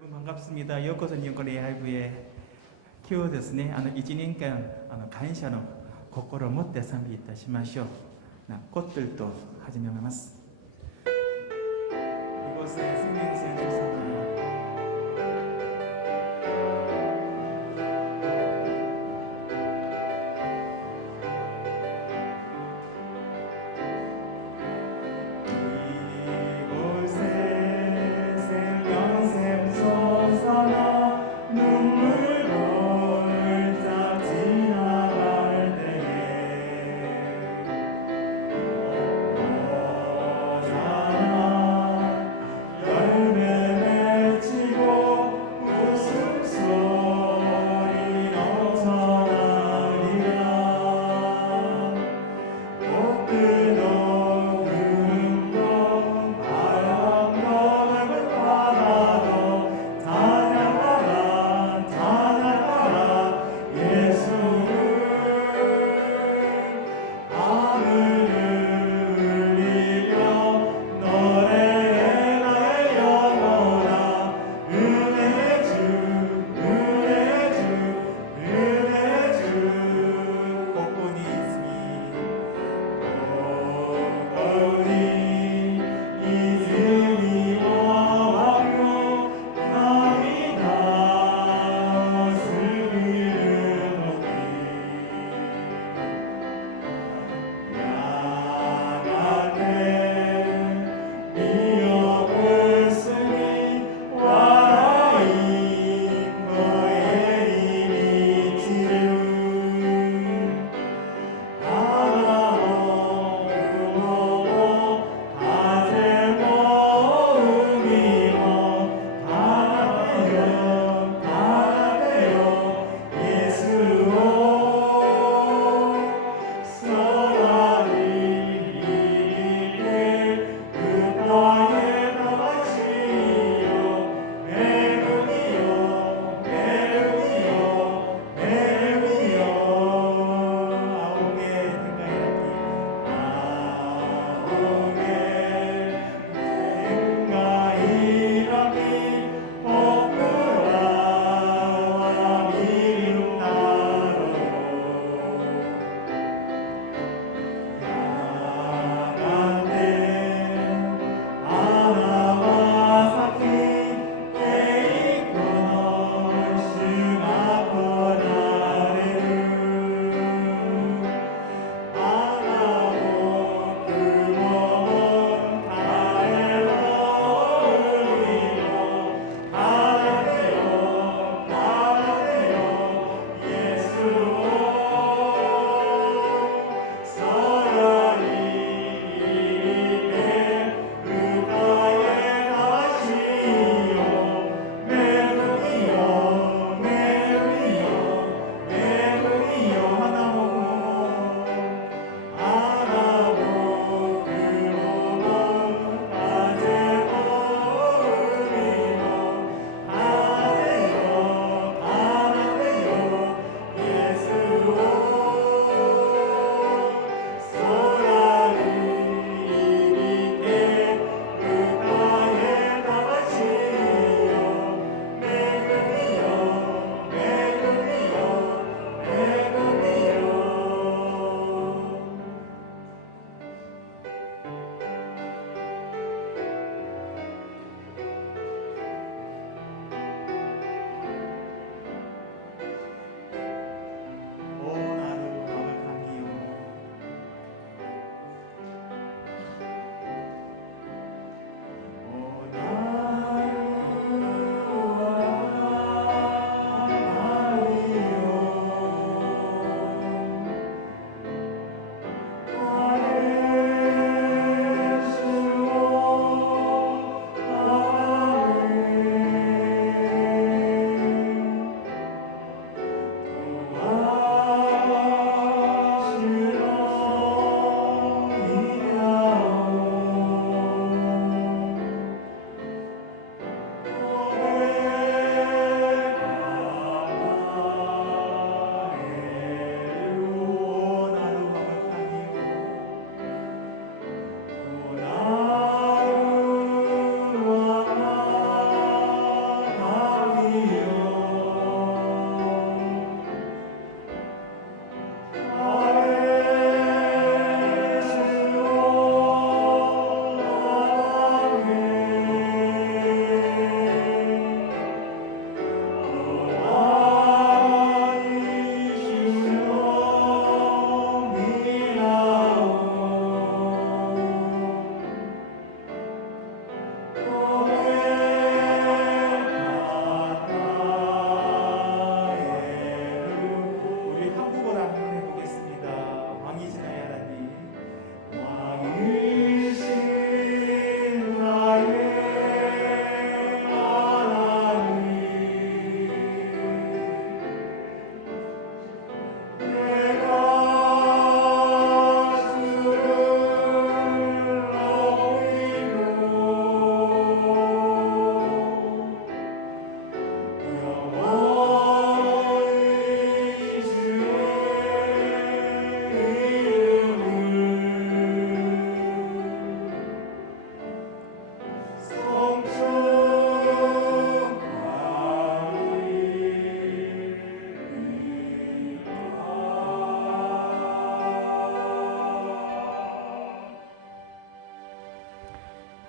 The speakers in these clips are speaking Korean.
여러분 반갑습니다. 요코소日本 AIV에 今日ですね、1年間感謝の心を持って賛美いたしましょう。꽃들도始めます。 이곳에 생명센터사나 눈물 골짝 지나갈 때에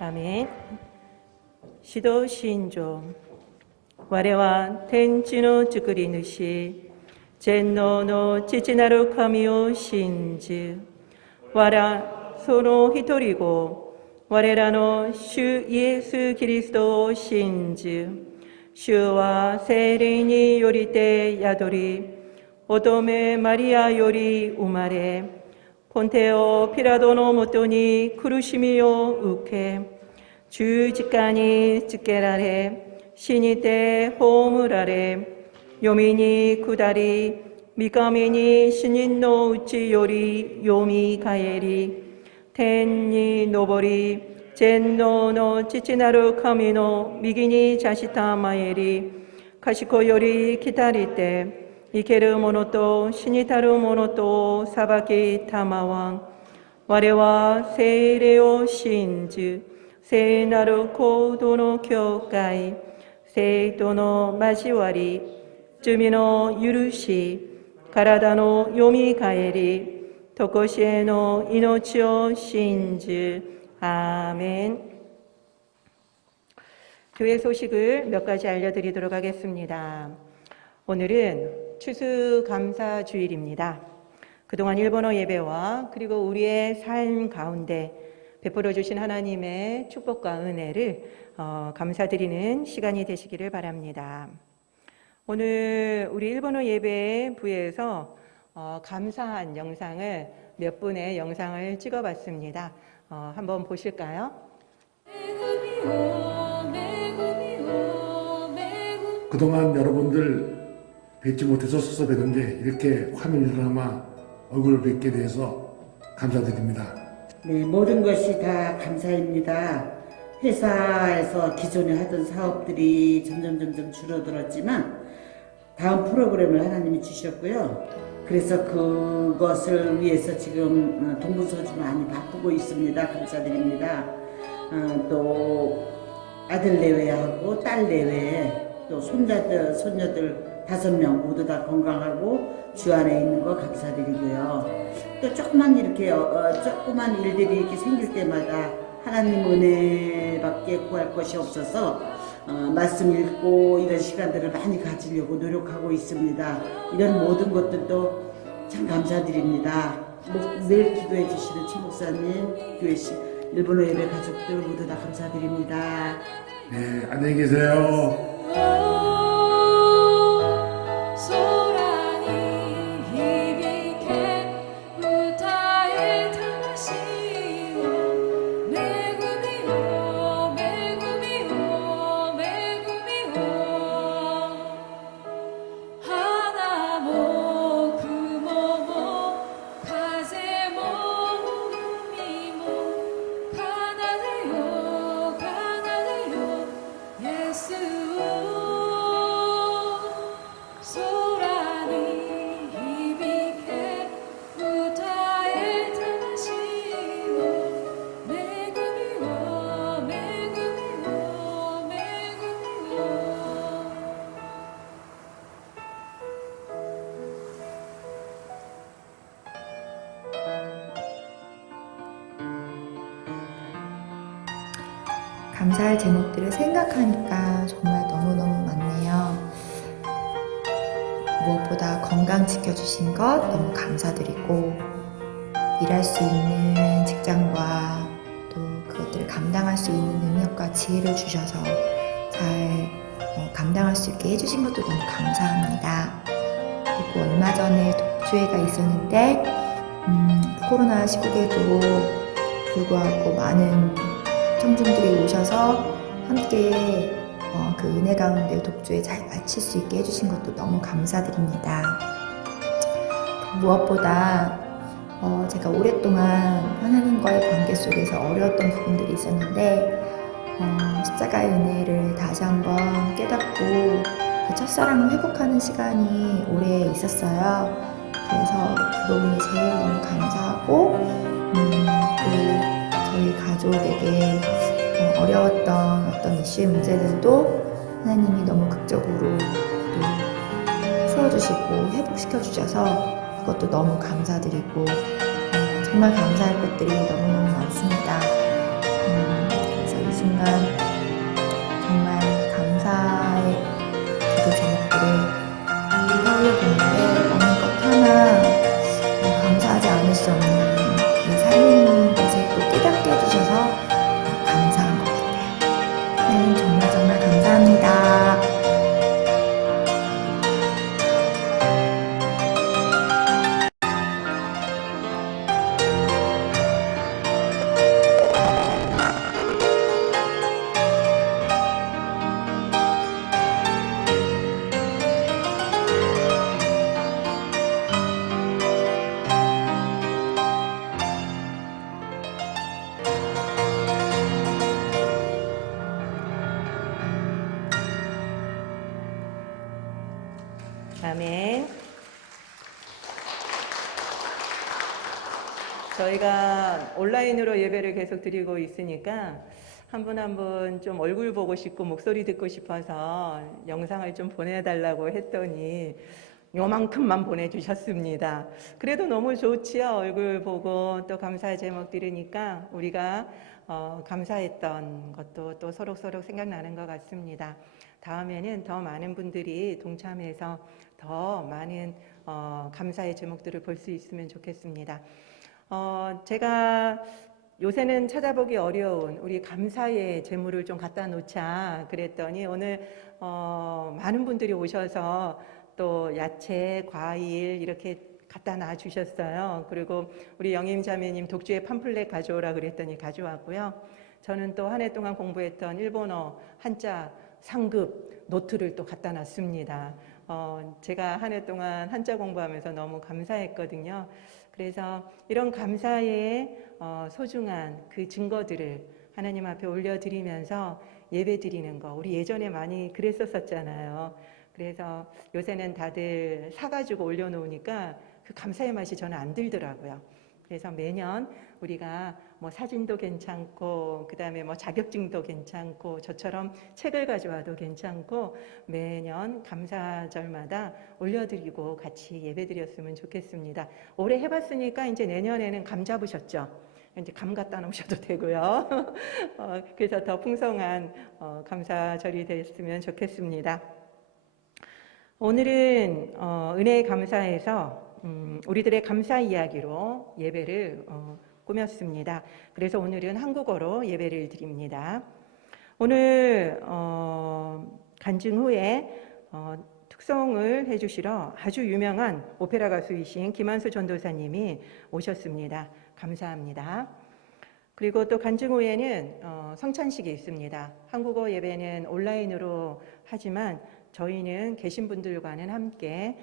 アメン。指導信条。我は天地の作り主、全能の父なる神を信じ、我らその一人子、我らの主イエス・キリストを信じ、主は聖霊によりて宿り、乙女マリアより生まれ、ポンテオ・ピラトのもとに苦しみを受け、十字架につけられ、死にて葬られ、読みに下り、三日に死人のうちよりよみかえり、天に昇り、全能の父なる神の右に座したまえり、賢より来たりて、生ける者と死にたる者と裁きたまわん。我は聖霊を信じ、聖なる行動の教会、聖徒の交わり、罪の許し、体のよみかえり、とこしえの命を信じ、아멘. 교회 소식을 몇 가지 알려드리도록 하겠습니다. 오늘은 추수감사주일입니다. 그동안 일본어 예배와 그리고 우리의 삶 가운데 베풀어 주신 하나님의 축복과 은혜를 감사드리는 시간이 되시기를 바랍니다. 오늘 우리 일본어 예배 부에서 감사한 영상을 몇 분의 영상을 찍어봤습니다. 한번 보실까요? 그동안 여러분들 뵙지 못해서 섭섭했는데 이렇게 화면으로나마 얼굴을 뵙게 돼서 감사드립니다. 네, 모든 것이 다 감사입니다. 회사에서 기존에 하던 사업들이 점점 줄어들었지만 다음 프로그램을 하나님이 주셨고요. 그래서 그것을 위해서 지금 동부서주 많이 바쁘고 있습니다. 감사드립니다. 또 아들 내외하고 딸 내외 또 손자들 손녀들 5명 모두 다 건강하고 주 안에 있는 거 감사드리고요. 또 조그만 이렇게 조그만 일들이 이렇게 생길 때마다 하나님 은혜밖에 구할 것이 없어서 말씀 읽고 이런 시간들을 많이 가지려고 노력하고 있습니다. 이런 모든 것들도 참 감사드립니다. 늘 기도해 주시는 최 목사님, 교회 일본어 예배 가족들 모두 다 감사드립니다. 네, 안녕히 계세요. 감사할 제목들을 생각하니까 정말 너무너무 많네요. 무엇보다 건강 지켜주신 것 너무 감사드리고, 일할 수 있는 직장과 또 그것들을 감당할 수 있는 능력과 지혜를 주셔서 잘 감당할 수 있게 해주신 것도 너무 감사합니다. 그리고 얼마 전에 독주회가 있었는데 코로나 시국에도 불구하고 많은 청중들이 오셔서 함께 그 은혜 가운데 독주회 잘 마칠 수 있게 해주신 것도 너무 감사드립니다. 무엇보다 제가 오랫동안 하나님과의 관계 속에서 어려웠던 부분들이 있었는데 십자가의 은혜를 다시 한번 깨닫고 그 첫사랑을 회복하는 시간이 오래 있었어요. 그래서 그 부분이 제일 너무 감사하고 또 저희 가족에게 어려웠던 어떤 이슈의 문제들도 하나님이 너무 극적으로 또 풀어주시고 회복시켜주셔서 그것도 너무 감사드리고 정말 감사할 것들이 너무너무 많습니다. 그래서 아멘. 저희가 온라인으로 예배를 계속 드리고 있으니까 한 분 한 분 좀 얼굴 보고 싶고 목소리 듣고 싶어서 영상을 좀 보내달라고 했더니 요만큼만 보내주셨습니다. 그래도 너무 좋지요. 얼굴 보고 또 감사 제목 들으니까 우리가 감사했던 것도 또 서로 생각나는 것 같습니다. 다음에는 더 많은 분들이 동참해서 더 많은 감사의 제목들을 볼 수 있으면 좋겠습니다. 제가 요새는 찾아보기 어려운 우리 감사의 제물을 좀 갖다 놓자 그랬더니 오늘 많은 분들이 오셔서 또 야채, 과일 이렇게 갖다 놔 주셨어요. 그리고 우리 영임 자매님 독주의 팜플렛 가져오라 그랬더니 가져왔고요. 저는 또 한 해 동안 공부했던 일본어 한자 상급 노트를 또 갖다 놨습니다. 제가 한 해 동안 한자 공부하면서 너무 감사했거든요. 그래서 이런 감사의 소중한 그 증거들을 하나님 앞에 올려드리면서 예배 드리는 거, 우리 예전에 많이 그랬었잖아요. 그래서 요새는 다들 사가지고 올려놓으니까 그 감사의 맛이 저는 안 들더라고요. 그래서 매년 우리가 뭐 사진도 괜찮고 그다음에 뭐 자격증도 괜찮고 저처럼 책을 가져와도 괜찮고 매년 감사절마다 올려드리고 같이 예배드렸으면 좋겠습니다. 올해 해봤으니까 이제 내년에는 감 잡으셨죠? 이제 감 갖다 놓으셔도 되고요. 그래서 더 풍성한 감사절이 됐으면 좋겠습니다. 오늘은 은혜의 감사에서 우리들의 감사 이야기로 예배를 꾸몄습니다. 그래서 오늘은 한국어로 예배를 드립니다. 오늘 간증 후에 특송을 해주시러 아주 유명한 오페라 가수이신 김한수 전도사님이 오셨습니다. 감사합니다. 그리고 또 간증 후에는 성찬식이 있습니다. 한국어 예배는 온라인으로 하지만 저희는 계신 분들과는 함께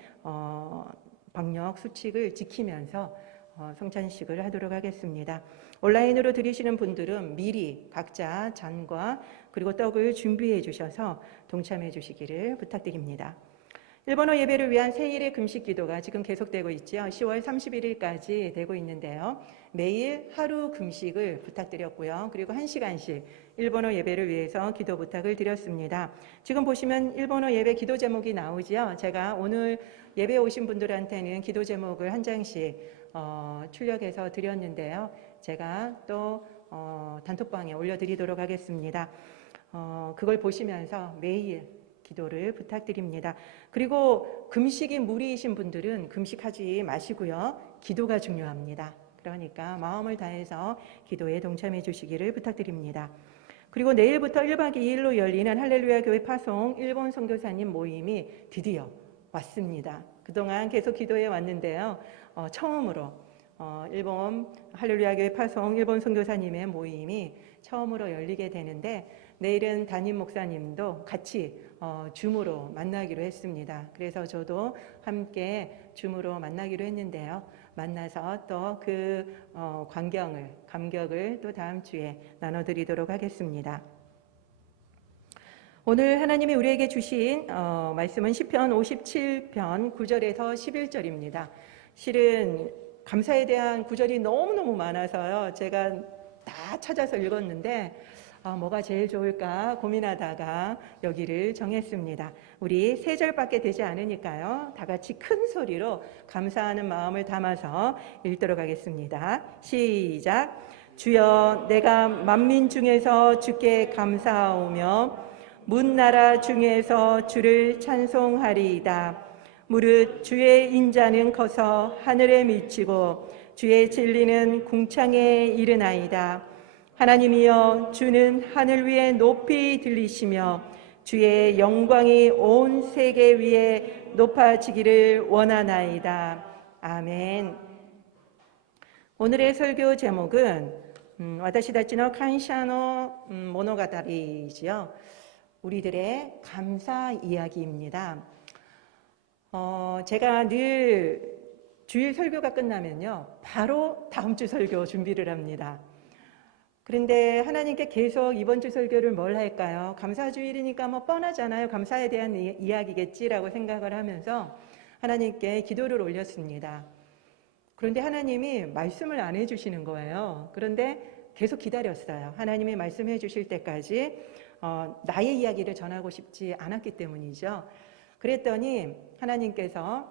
방역 수칙을 지키면서 성찬식을 하도록 하겠습니다. 온라인으로 드리시는 분들은 미리 각자 잔과 그리고 떡을 준비해 주셔서 동참해 주시기를 부탁드립니다. 일본어 예배를 위한 세일의 금식 기도가 지금 계속되고 있죠. 10월 31일까지 되고 있는데요. 매일 하루 금식을 부탁드렸고요. 그리고 1시간씩 일본어 예배를 위해서 기도 부탁을 드렸습니다. 지금 보시면 일본어 예배 기도 제목이 나오죠. 제가 오늘 예배 오신 분들한테는 기도 제목을 한 장씩 출력해서 드렸는데요. 제가 또 단톡방에 올려드리도록 하겠습니다. 그걸 보시면서 매일 기도를 부탁드립니다. 그리고 금식이 무리이신 분들은 금식하지 마시고요. 기도가 중요합니다. 그러니까 마음을 다해서 기도에 동참해 주시기를 부탁드립니다. 그리고 내일부터 1박 2일로 열리는 할렐루야 교회 파송 일본 선교사님 모임이 드디어 왔습니다. 그동안 계속 기도해 왔는데요. 처음으로 일본 할렐루야 교회 파송 일본 선교사님의 모임이 처음으로 열리게 되는데 내일은 담임 목사님도 같이 줌으로 만나기로 했습니다. 그래서 저도 함께 줌으로 만나기로 했는데요. 만나서 또 그 감격을 또 다음 주에 나눠드리도록 하겠습니다. 오늘 하나님이 우리에게 주신 말씀은 시편 57편 9절에서 11절입니다. 실은 감사에 대한 구절이 너무너무 많아서요. 제가 다 찾아서 읽었는데 뭐가 제일 좋을까 고민하다가 여기를 정했습니다. 우리 3절밖에 되지 않으니까요. 다 같이 큰 소리로 감사하는 마음을 담아서 읽도록 하겠습니다. 시작. 주여 내가 만민 중에서 주께 감사하오며 문나라 중에서 주를 찬송하리이다. 무릇 주의 인자는 커서 하늘에 미치고 주의 진리는 궁창에 이르나이다. 하나님이여 주는 하늘 위에 높이 들리시며 주의 영광이 온 세계 위에 높아지기를 원하나이다. 아멘. 오늘의 설교 제목은 와타시 다치노 칸샤노 모노가타리지요. 우리들의 감사 이야기입니다. 제가 늘 주일 설교가 끝나면요 바로 다음 주 설교 준비를 합니다. 그런데 하나님께 계속 이번 주 설교를 뭘 할까요? 감사주일이니까 뭐 뻔하잖아요. 감사에 대한 이야기겠지라고 생각을 하면서 하나님께 기도를 올렸습니다. 그런데 하나님이 말씀을 안 해주시는 거예요. 그런데 계속 기다렸어요. 하나님이 말씀해 주실 때까지 나의 이야기를 전하고 싶지 않았기 때문이죠. 그랬더니 하나님께서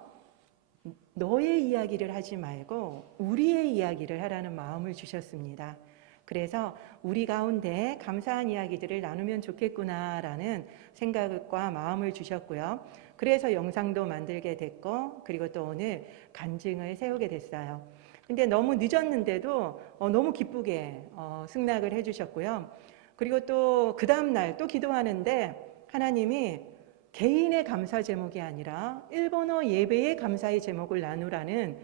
너의 이야기를 하지 말고 우리의 이야기를 하라는 마음을 주셨습니다. 그래서 우리 가운데 감사한 이야기들을 나누면 좋겠구나라는 생각과 마음을 주셨고요. 그래서 영상도 만들게 됐고, 그리고 또 오늘 간증을 세우게 됐어요. 근데 너무 늦었는데도 너무 기쁘게 승낙을 해주셨고요. 그리고 또 그 다음날 또 기도하는데 하나님이 개인의 감사 제목이 아니라 일본어 예배의 감사의 제목을 나누라는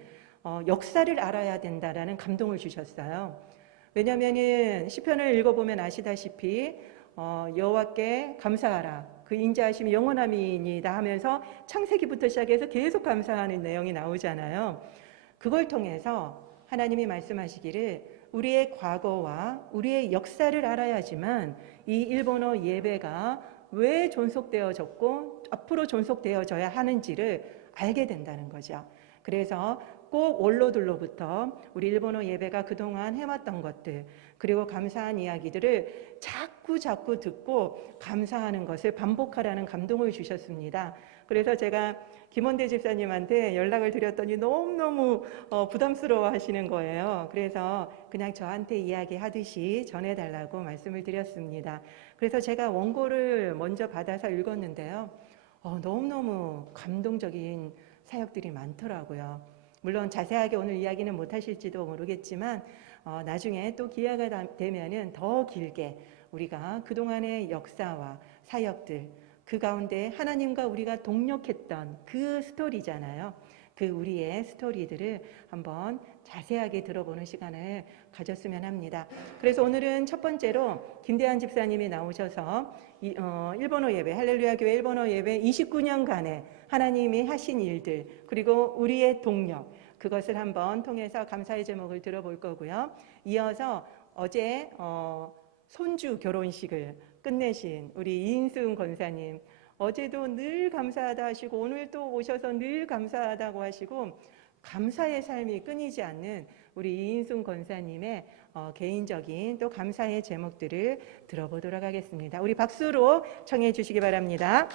역사를 알아야 된다라는 감동을 주셨어요. 왜냐하면은 시편을 읽어보면 아시다시피 여호와께 감사하라. 그 인자하심이 영원함이니이다 하면서 창세기부터 시작해서 계속 감사하는 내용이 나오잖아요. 그걸 통해서 하나님이 말씀하시기를 우리의 과거와 우리의 역사를 알아야지만 이 일본어 예배가 왜 존속되어졌고 앞으로 존속되어져야 하는지를 알게 된다는 거죠. 그래서 꼭 원로들로부터 우리 일본어 예배가 그동안 해왔던 것들, 그리고 감사한 이야기들을 자꾸 듣고 감사하는 것을 반복하라는 감동을 주셨습니다. 그래서 제가 김원대 집사님한테 연락을 드렸더니 너무너무 부담스러워 하시는 거예요. 그래서 그냥 저한테 이야기하듯이 전해달라고 말씀을 드렸습니다. 그래서 제가 원고를 먼저 받아서 읽었는데요. 너무너무 감동적인 사역들이 많더라고요. 물론 자세하게 오늘 이야기는 못하실지도 모르겠지만 나중에 또 기회가 되면은 더 길게 우리가 그동안의 역사와 사역들, 그 가운데 하나님과 우리가 동력했던 그 스토리잖아요. 그 우리의 스토리들을 한번 자세하게 들어보는 시간을 가졌으면 합니다. 그래서 오늘은 첫 번째로 김대한 집사님이 나오셔서 일본어 예배, 할렐루야 교회 일본어 예배 29년간의 하나님이 하신 일들, 그리고 우리의 동력, 그것을 한번 통해서 감사의 제목을 들어볼 거고요. 이어서 어제 손주 결혼식을 끝내신 우리 이인승 권사님, 어제도 늘 감사하다 하시고 오늘 또 오셔서 늘 감사하다고 하시고 감사의 삶이 끊이지 않는 우리 이인승 권사님의 개인적인 또 감사의 제목들을 들어보도록 하겠습니다. 우리 박수로 청해 주시기 바랍니다.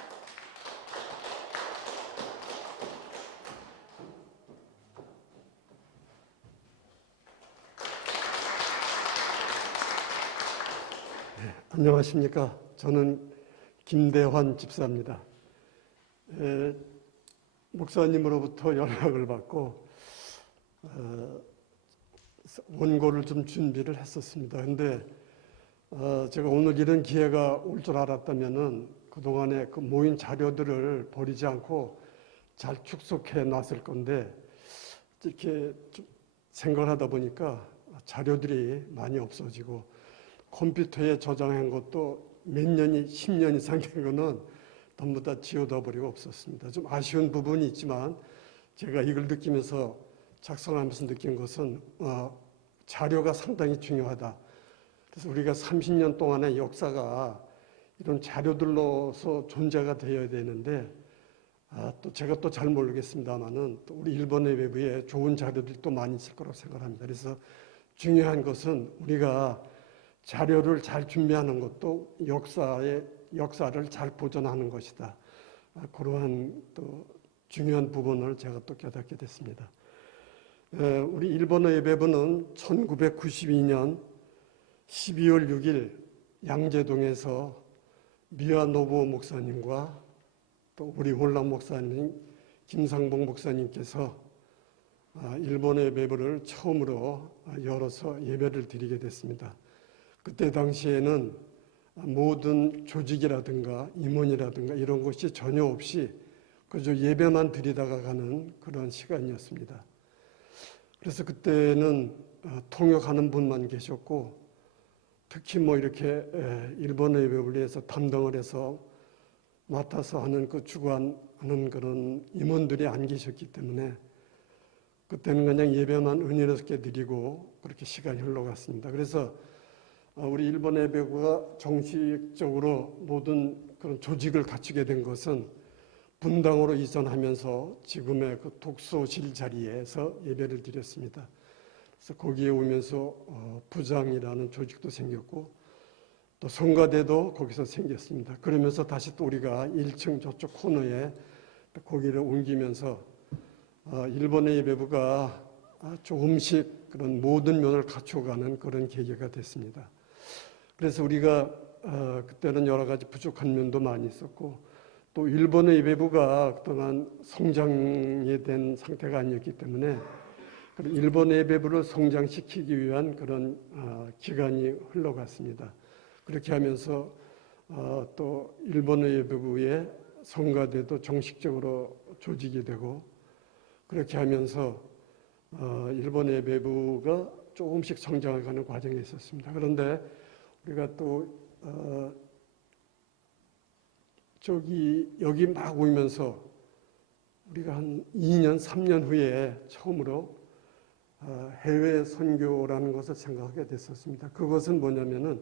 안녕하십니까. 저는 김대환 집사입니다. 목사님으로부터 연락을 받고 원고를 좀 준비를 했었습니다. 그런데 제가 오늘 이런 기회가 올 줄 알았다면은 그동안에 그 모인 자료들을 버리지 않고 잘 축소해 놨을 건데 이렇게 좀 생각을 하다 보니까 자료들이 많이 없어지고 컴퓨터에 저장한 것도 몇 년이 10년 이상 된 거는 전부 다 지워다 버리고 없었습니다. 좀 아쉬운 부분이 있지만 제가 이걸 느끼면서 작성하면서 느낀 것은 자료가 상당히 중요하다. 그래서 우리가 30년 동안의 역사가 이런 자료들로서 존재가 되어야 되는데 또 제가 또 잘 모르겠습니다만은 또 우리 일본의 외부에 좋은 자료들이 또 많이 있을 거라고 생각합니다. 그래서 중요한 것은 우리가 자료를 잘 준비하는 것도 역사를 잘 보존하는 것이다. 그러한 또 중요한 부분을 제가 또 깨닫게 됐습니다. 우리 일본어 예배부는 1992년 12월 6일 양재동에서 미야노부 목사님과 또 우리 홀람 목사님, 김상봉 목사님께서 일본어 예배부를 처음으로 열어서 예배를 드리게 됐습니다. 그때 당시에는 모든 조직이라든가 임원이라든가 이런 것이 전혀 없이 그저 예배만 드리다가 가는 그런 시간이었습니다. 그래서 그때는 통역하는 분만 계셨고 특히 뭐 이렇게 일본어 예배를 위해서 담당을 해서 맡아서 하는 그 주관하는 그런 임원들이 안 계셨기 때문에 그때는 그냥 예배만 은혜롭게 드리고 그렇게 시간이 흘러갔습니다. 그래서 우리 일본 예배부가 정식적으로 모든 그런 조직을 갖추게 된 것은 분당으로 이전하면서 지금의 그 독소실 자리에서 예배를 드렸습니다. 그래서 거기에 오면서 부장이라는 조직도 생겼고 또 성가대도 거기서 생겼습니다. 그러면서 다시 또 우리가 1층 저쪽 코너에 거기를 옮기면서 일본의 예배부가 조금씩 그런 모든 면을 갖춰가는 그런 계기가 됐습니다. 그래서 우리가 그때는 여러 가지 부족한 면도 많이 있었고 또 일본의 예배부가 그동안 성장이 된 상태가 아니었기 때문에 일본의 예배부를 성장시키기 위한 그런 기간이 흘러갔습니다. 그렇게 하면서 또 일본의 예배부의 성가대도 정식적으로 조직이 되고 그렇게 하면서 일본의 예배부가 조금씩 성장해가는 과정이 있었습니다. 그런데 우리가 또 여기 막 오면서 우리가 한 2년, 3년 후에 처음으로 해외 선교라는 것을 생각하게 됐었습니다. 그것은 뭐냐면은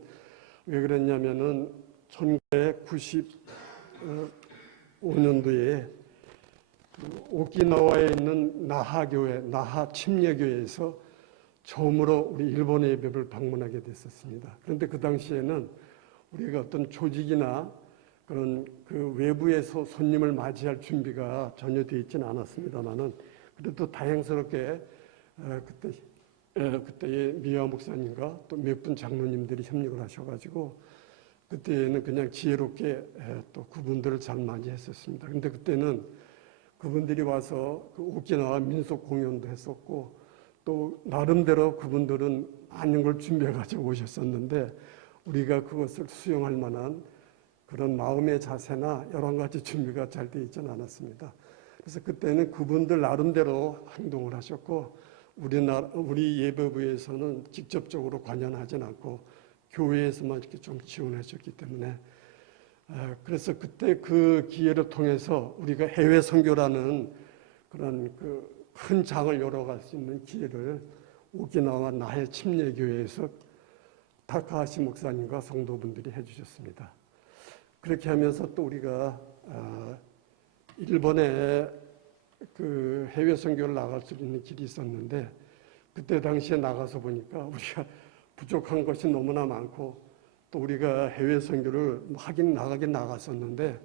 왜 그랬냐면은 1995년도에 오키나와에 있는 나하교회, 나하 침례교회에서 처음으로 우리 일본의 예배를 방문하게 됐었습니다. 그런데 그 당시에는 우리가 어떤 조직이나 그런 그 외부에서 손님을 맞이할 준비가 전혀 되어 있지는 않았습니다만은 그래도 다행스럽게 그때의 미화 목사님과 또 몇 분 장로님들이 협력을 하셔가지고 그때는 그냥 지혜롭게 또 그분들을 잘 맞이했었습니다. 근데 그때는 그분들이 와서 그 오키나와 민속 공연도 했었고 또 나름대로 그분들은 많은 걸 준비해가지고 오셨었는데 우리가 그것을 수용할 만한 그런 마음의 자세나 여러 가지 준비가 잘 되어 있지는 않았습니다. 그래서 그때는 그분들 나름대로 행동을 하셨고 우리 예배부에서는 직접적으로 관여하진 않고 교회에서만 이렇게 좀 지원하셨기 때문에 그래서 그때 그 기회를 통해서 우리가 해외 선교라는 그런 그 큰 장을 열어갈 수 있는 기회를 오키나와 나해 침례교회에서 타카하시 목사님과 성도분들이 해주셨습니다. 그렇게 하면서 또 우리가 일본에 그 해외 선교를 나갈 수 있는 길이 있었는데 그때 당시에 나가서 보니까 우리가 부족한 것이 너무나 많고 또 우리가 해외 선교를 나가긴 나갔었는데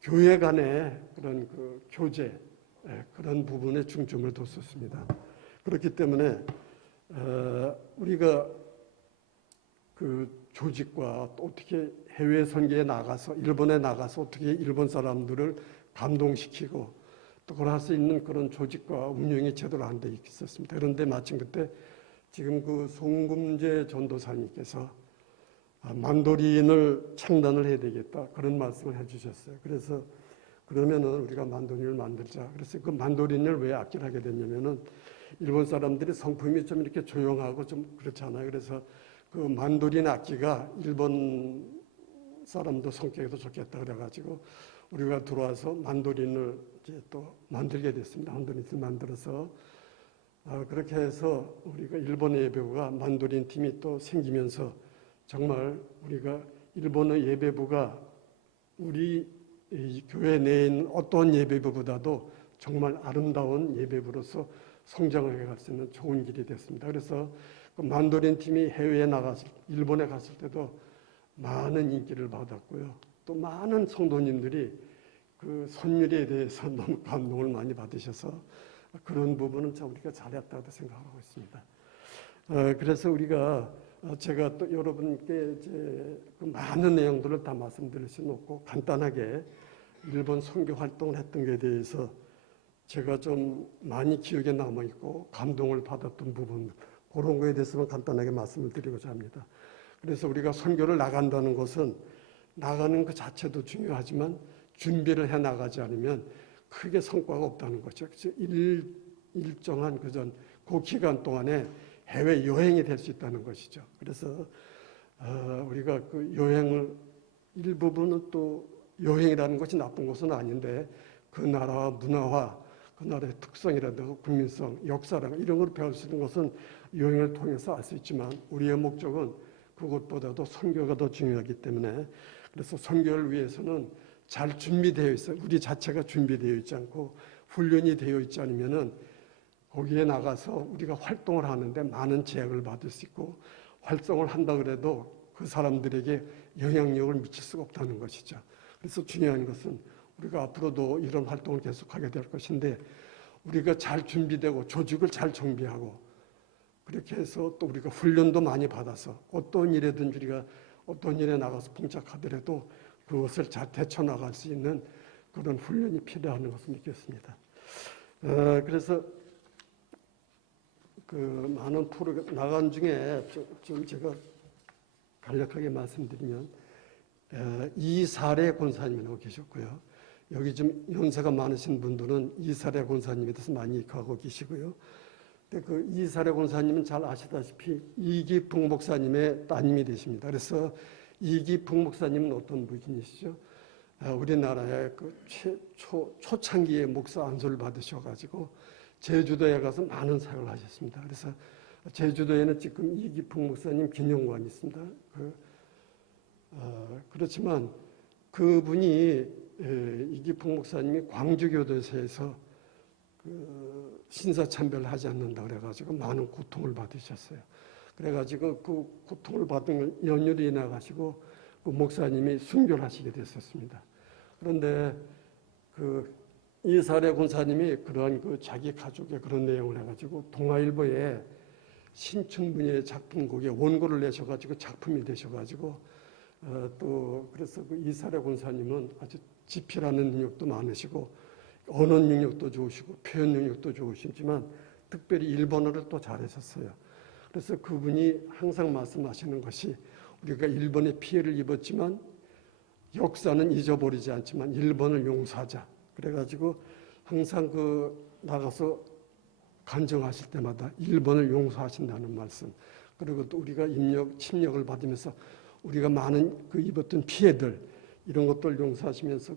교회 간의 그런 그 교제 그런 부분에 중점을 뒀었습니다. 그렇기 때문에 우리가 그 조직과 또 어떻게 해외 선교에 나가서 일본에 나가서 어떻게 일본 사람들을 감동시키고 또 그걸 할 수 있는 그런 조직과 운영이 제대로 안 돼 있었습니다. 그런데 마침 그때 지금 그 송금재 전도사님께서 만도린을 창단을 해야 되겠다 그런 말씀을 해주셨어요. 그래서 그러면은 우리가 만도린을 만들자. 그래서 그 만도린을 왜 악기를 하게 됐냐면은 일본 사람들이 성품이 좀 이렇게 조용하고 좀 그렇잖아요. 그래서 그 만도린 악기가 일본 사람도 성격에도 좋겠다 그래가지고 우리가 들어와서 만도린을 이제 또 만들게 됐습니다. 만도린을 만들어서 그렇게 해서 우리가 일본의 예배부가 만도린 팀이 또 생기면서 정말 우리가 일본의 예배부가 우리 이 교회 내에 있는 어떤 예배부보다도 정말 아름다운 예배부로서 성장을 해갈 수 있는 좋은 길이 됐습니다. 그래서 그 만도린 팀이 해외에 일본에 갔을 때도 많은 인기를 받았고요. 또 많은 성도님들이 그 선율에 대해서 너무 감동을 많이 받으셔서 그런 부분은 참 우리가 잘했다고 생각하고 있습니다. 그래서 우리가 제가 또 여러분께 이제 그 많은 내용들을 다 말씀드릴 수는 없고 간단하게 일본 선교 활동을 했던 것에 대해서 제가 좀 많이 기억에 남아있고 감동을 받았던 부분 그런 거에 대해서만 간단하게 말씀을 드리고자 합니다. 그래서 우리가 선교를 나간다는 것은 나가는 그 자체도 중요하지만 준비를 해 나가지 않으면 크게 성과가 없다는 거죠. 그래서 일정한 그 기간 동안에 해외 여행이 될 수 있다는 것이죠. 그래서 우리가 그 여행을 일부분은 또 여행이라는 것이 나쁜 것은 아닌데 그 나라와 문화와 그 나라의 특성이라든가 국민성, 역사라든가 이런 걸 배울 수 있는 것은 여행을 통해서 알 수 있지만 우리의 목적은 그것보다도 선교가 더 중요하기 때문에 그래서 선교를 위해서는 잘 준비되어 있어. 우리 자체가 준비되어 있지 않고 훈련이 되어 있지 않으면은 거기에 나가서 우리가 활동을 하는데 많은 제약을 받을 수 있고 활동을 한다 그래도 그 사람들에게 영향력을 미칠 수가 없다는 것이죠. 그래서 중요한 것은 우리가 앞으로도 이런 활동을 계속하게 될 것인데 우리가 잘 준비되고 조직을 잘 정비하고 그렇게 해서 또 우리가 훈련도 많이 받아서 어떤 일에든지 우리가 어떤 일에 나가서 봉착하더라도 그것을 잘 헤쳐나갈 수 있는 그런 훈련이 필요하는 것을 느꼈습니다. 그래서 그 많은 프로그램 나간 중에 좀 제가 간략하게 말씀드리면 이사례 권사님이라고 계셨고요. 여기 좀 연세가 많으신 분들은 이사례 권사님에 대해서 많이 익혀하고 계시고요. 근데 그 이사례 권사님은 잘 아시다시피 이기풍 목사님의 따님이 되십니다. 그래서 이기풍 목사님은 어떤 분이시죠? 우리나라의 그 초창기에 목사 안수를 받으셔가지고 제주도에 가서 많은 사역을 하셨습니다. 그래서 제주도에는 지금 이기풍 목사님 기념관이 있습니다. 그렇지만 그분이 이기풍 목사님이 광주교도소에서 그 신사참배를 하지 않는다 그래가지고 많은 고통을 받으셨어요. 그래가지고 그 고통을 받은 연유로 인해 가지고 그 목사님이 순교를 하시게 됐었습니다. 그런데 그 이사례 권사님이 그러한 그 자기 가족의 그런 내용을 해가지고 동아일보에 신춘문예 작품곡에 원고를 내셔가지고 작품이 되셔가지고 또 그래서 그 이사례 권사님은 아주 지필하는 능력도 많으시고 언어 능력도 좋으시고 표현 능력도 좋으시지만 특별히 일본어를 또 잘하셨어요. 그래서 그분이 항상 말씀하시는 것이 우리가 일본에 피해를 입었지만 역사는 잊어버리지 않지만 일본을 용서하자. 그래가지고 항상 그 나가서 간증하실 때마다 일본을 용서하신다는 말씀. 그리고 또 우리가 침략을 받으면서 우리가 많은 그 입었던 피해들 이런 것들 용서하시면서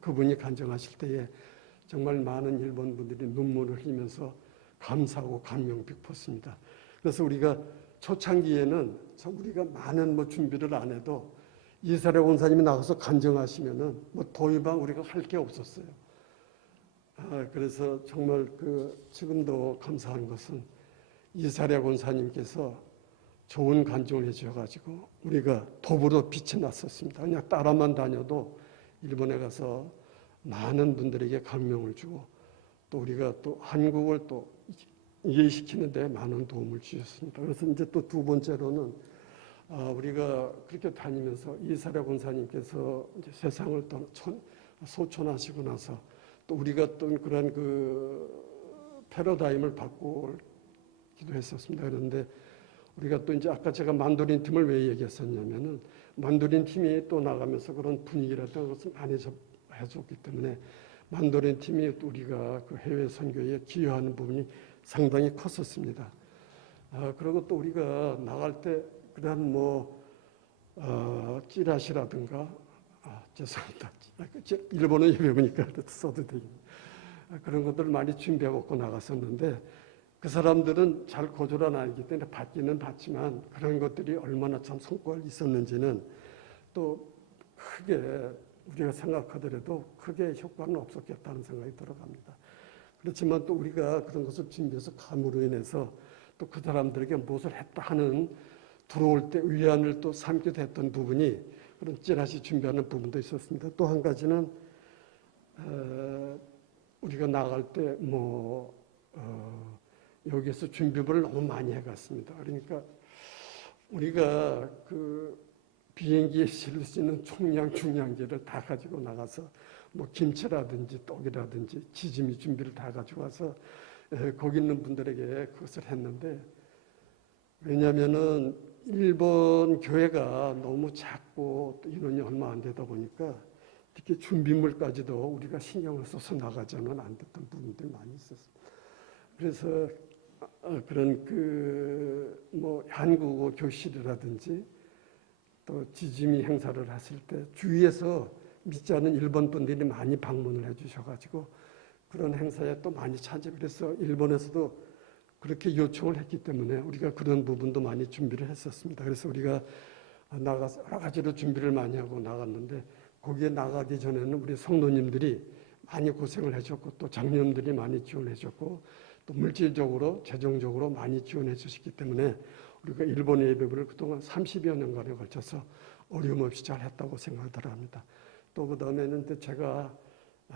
그분이 간증하실 때에 정말 많은 일본 분들이 눈물을 흘리면서 감사하고 감명 깊었습니다. 그래서 우리가 초창기에는 우리가 많은 뭐 준비를 안 해도 이사례 권사님이 나가서 간증하시면은 뭐 더 이상 우리가 할 게 없었어요. 그래서 정말 그 지금도 감사한 것은 이사례 권사님께서 좋은 간증을 해주셔가지고 우리가 더불어 빛이 났었습니다. 그냥 따라만 다녀도 일본에 가서 많은 분들에게 감명을 주고 또 우리가 또 한국을 또 이해시키는 데 많은 도움을 주셨습니다. 그래서 이제 또 두 번째로는 우리가 그렇게 다니면서 이사례 권사님께서 이제 세상을 소천하시고 나서 또 우리가 또 그런 그 패러다임을 바꾸기도 했었습니다. 그런데 우리가 또 이제 아까 제가 만도린 팀을 왜 얘기했었냐면은 만도린 팀이 또 나가면서 그런 분위기라든가 것을 많이 해줬기 때문에 만도린 팀이 우리가 그 해외 선교에 기여하는 부분이 상당히 컸었습니다. 그리고 또 우리가 나갈 때 그런 찌라시라든가 죄송합니다. 일본어 배우니까 써도 되겠네요. 그런 것들을 많이 준비해갖고 나갔었는데 그 사람들은 잘 거절은 아니기 때문에 받기는 받지만 그런 것들이 얼마나 참 성과가 있었는지는 또 크게 우리가 생각하더라도 크게 효과는 없었겠다는 생각이 들어갑니다. 그렇지만 또 우리가 그런 것을 준비해서 감으로 인해서 또 그 사람들에게 무엇을 했다 하는 들어올 때 위안을 또 삼기도 했던 부분이 그런 찌라시 준비하는 부분도 있었습니다. 또 한 가지는 우리가 나갈 때 여기에서 준비를 너무 많이 해갔습니다. 그러니까 우리가 그 비행기에 실을 수 있는 총량, 중량제를 다 가지고 나가서 김치라든지 떡이라든지 지짐이 준비를 다 가지고 와서 거기 있는 분들에게 그것을 했는데 왜냐하면은 일본 교회가 너무 작고 또 인원이 얼마 안 되다 보니까 특히 준비물까지도 우리가 신경을 써서 나가자면 안 됐던 부분들이 많이 있었습니다. 그래서 그런 한국어 교실이라든지 또 지짐이 행사를 하실 때 주위에서 믿지 않는 일본 분들이 많이 방문을 해주셔가지고 그런 행사에 또 많이 참여해서 일본에서도 그렇게 요청을 했기 때문에 우리가 그런 부분도 많이 준비를 했었습니다. 그래서 우리가 나가서 여러 가지로 준비를 많이 하고 나갔는데 거기에 나가기 전에는 우리 성도님들이 많이 고생을 해줬고 또 장로님들이 많이 지원해 줬고 또 물질적으로 재정적으로 많이 지원해 주셨기 때문에 우리가 일본 예배부를 그동안 30여 년간에 걸쳐서 어려움 없이 잘 했다고 생각을 합니다. 또 그 다음에는 제가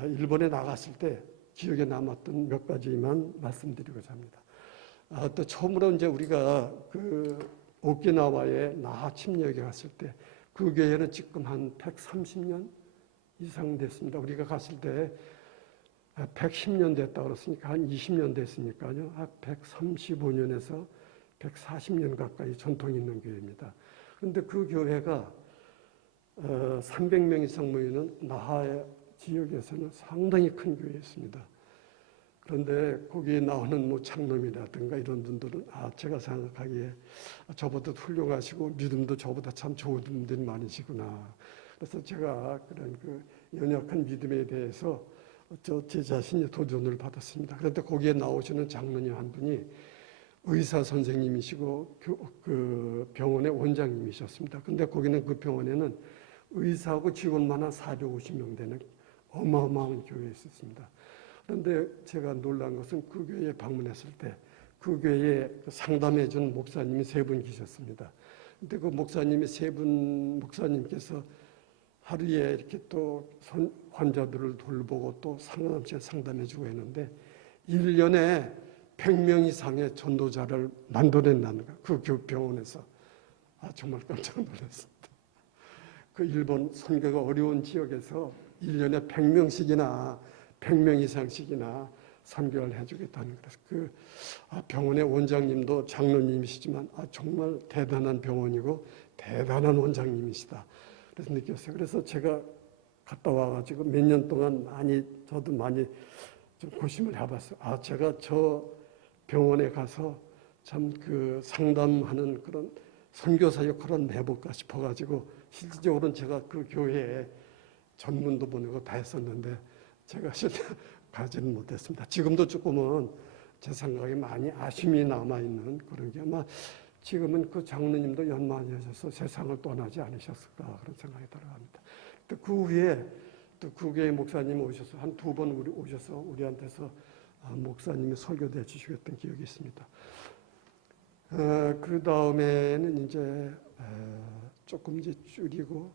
일본에 나갔을 때 기억에 남았던 몇 가지만 말씀드리고자 합니다. 또 처음으로 이제 우리가 그 오키나와의 나하 침략에 갔을 때 그 교회는 지금 한 130년 이상 됐습니다. 우리가 갔을 때 110년 됐다 그랬으니까 한 20년 됐으니까요. 한 135년에서 140년 가까이 전통이 있는 교회입니다. 그런데 그 교회가 300명 이상 모이는 나하 지역에서는 상당히 큰 교회였습니다. 그런데 거기에 나오는 뭐 장로님이라든가 이런 분들은 제가 생각하기에 저보다 훌륭하시고 믿음도 저보다 참 좋은 분들이 많으시구나. 그래서 제가 그런 그 연약한 믿음에 대해서 제 자신이 도전을 받았습니다. 그런데 거기에 나오시는 장로님 한 분이 의사 선생님이시고 그 병원의 원장님이셨습니다. 근데 거기는 그 병원에는 의사하고 직원만 한 450명 되는 어마어마한 교회에 있었습니다. 그런데 제가 놀란 것은 그 교회에 방문했을 때 그 교회에 상담해 준 목사님이 3분 계셨습니다. 근데 그 목사님이 목사님께서 하루에 이렇게 또 환자들을 돌보고 또 상관없이 상담해 주고 했는데 1년에 100명 이상의 전도자를 만들어낸다는 거예요. 그 병원에서. 정말 깜짝 놀랐습니다. 그 일본 선교가 어려운 지역에서 1년에 100명 이상씩이나 선교를 해주겠다는 거예요. 그 병원의 원장님도 장로님이시지만 정말 대단한 병원이고 대단한 원장님이시다. 그래서 느꼈어요. 그래서 제가 갔다 와가지고 몇 년 동안 저도 많이 좀 고심을 해봤어요. 제가 저 병원에 가서 참 그 상담하는 그런 선교사 역할을 해볼까 싶어가지고 실질적으로는 제가 그 교회에 전문도 보내고 다 했었는데 제가 실제 가지는 못했습니다. 지금도 조금은 제 생각에 많이 아쉬움이 남아있는 그런 게 아마 지금은 그 장로님도 연만히 하셔서 세상을 떠나지 않으셨을까 그런 생각이 들어갑니다. 또 그 후에 또 그 교회 목사님이 오셔서 한 2번 오셔서 우리한테서 목사님이 설교도 해주시겠던 기억이 있습니다. 그 다음에는 이제 조금 이제 줄이고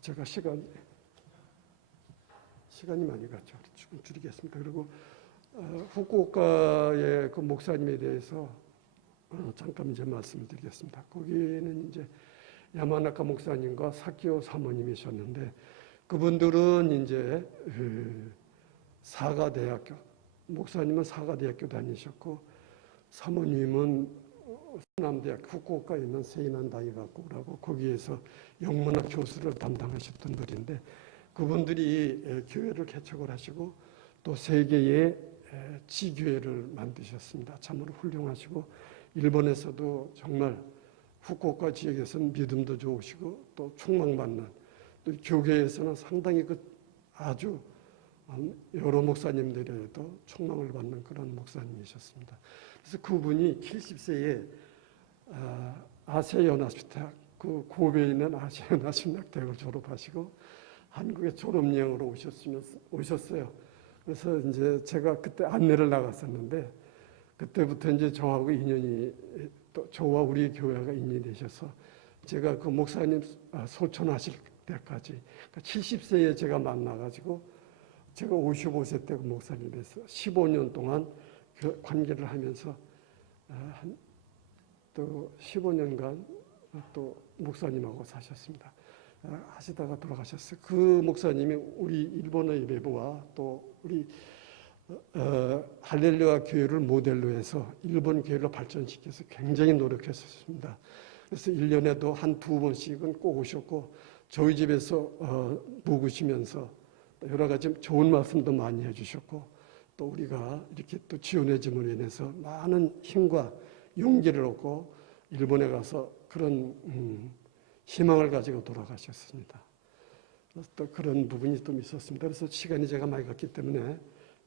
제가 시간이 많이 갔죠. 조금 줄이겠습니다. 그리고 후쿠오카의 그 목사님에 대해서 잠깐 이제 말씀드리겠습니다. 거기는 이제 야마나카 목사님과 사키오 사모님이셨는데 그분들은 이제 사가대학교 목사님은 사가대학교 다니셨고 사모님은 서남대학 후쿠오카에 있는 세이난 다이가쿠라고 거기에서 영문학 교수를 담당하셨던 분인데 그분들이 교회를 개척을 하시고 또 세계의 지교회를 만드셨습니다. 참으로 훌륭하시고 일본에서도 정말 후쿠오카 지역에서는 믿음도 좋으시고 또 총망받는 또 교계에서는 상당히 아주 여러 목사님들에도 총망을 받는 그런 목사님이셨습니다. 그래서 그분이 70세에 아세연합대학 그 고베에 있는 아세연합대학을 졸업하시고 한국에 졸업여행으로 오셨어요. 그래서 이제 제가 그때 안내를 나갔었는데 그때부터 이제 저하고 인연이 또 저와 우리 교회가 인연이 되셔서 제가 그 목사님 소천하실 때까지 그러니까 70세에 제가 만나가지고 제가 55세 때 그 목사님 뵈서 15년 동안 관계를 하면서 또 15년간 또 목사님하고 사셨습니다. 하시다가 돌아가셨어요. 그 목사님이 우리 일본의 예배부와 또 우리 할렐루야 교회를 모델로 해서 일본 교회를 발전시켜서 굉장히 노력했었습니다. 그래서 1년에도 한 2번씩은 꼭 오셨고 저희 집에서 묵으시면서 여러 가지 좋은 말씀도 많이 해주셨고 또 우리가 이렇게 또 지원해 줌으로 인해서 많은 힘과 용기를 얻고 일본에 가서 그런 희망을 가지고 돌아가셨습니다. 또 그런 부분이 좀 있었습니다. 그래서 시간이 제가 많이 갔기 때문에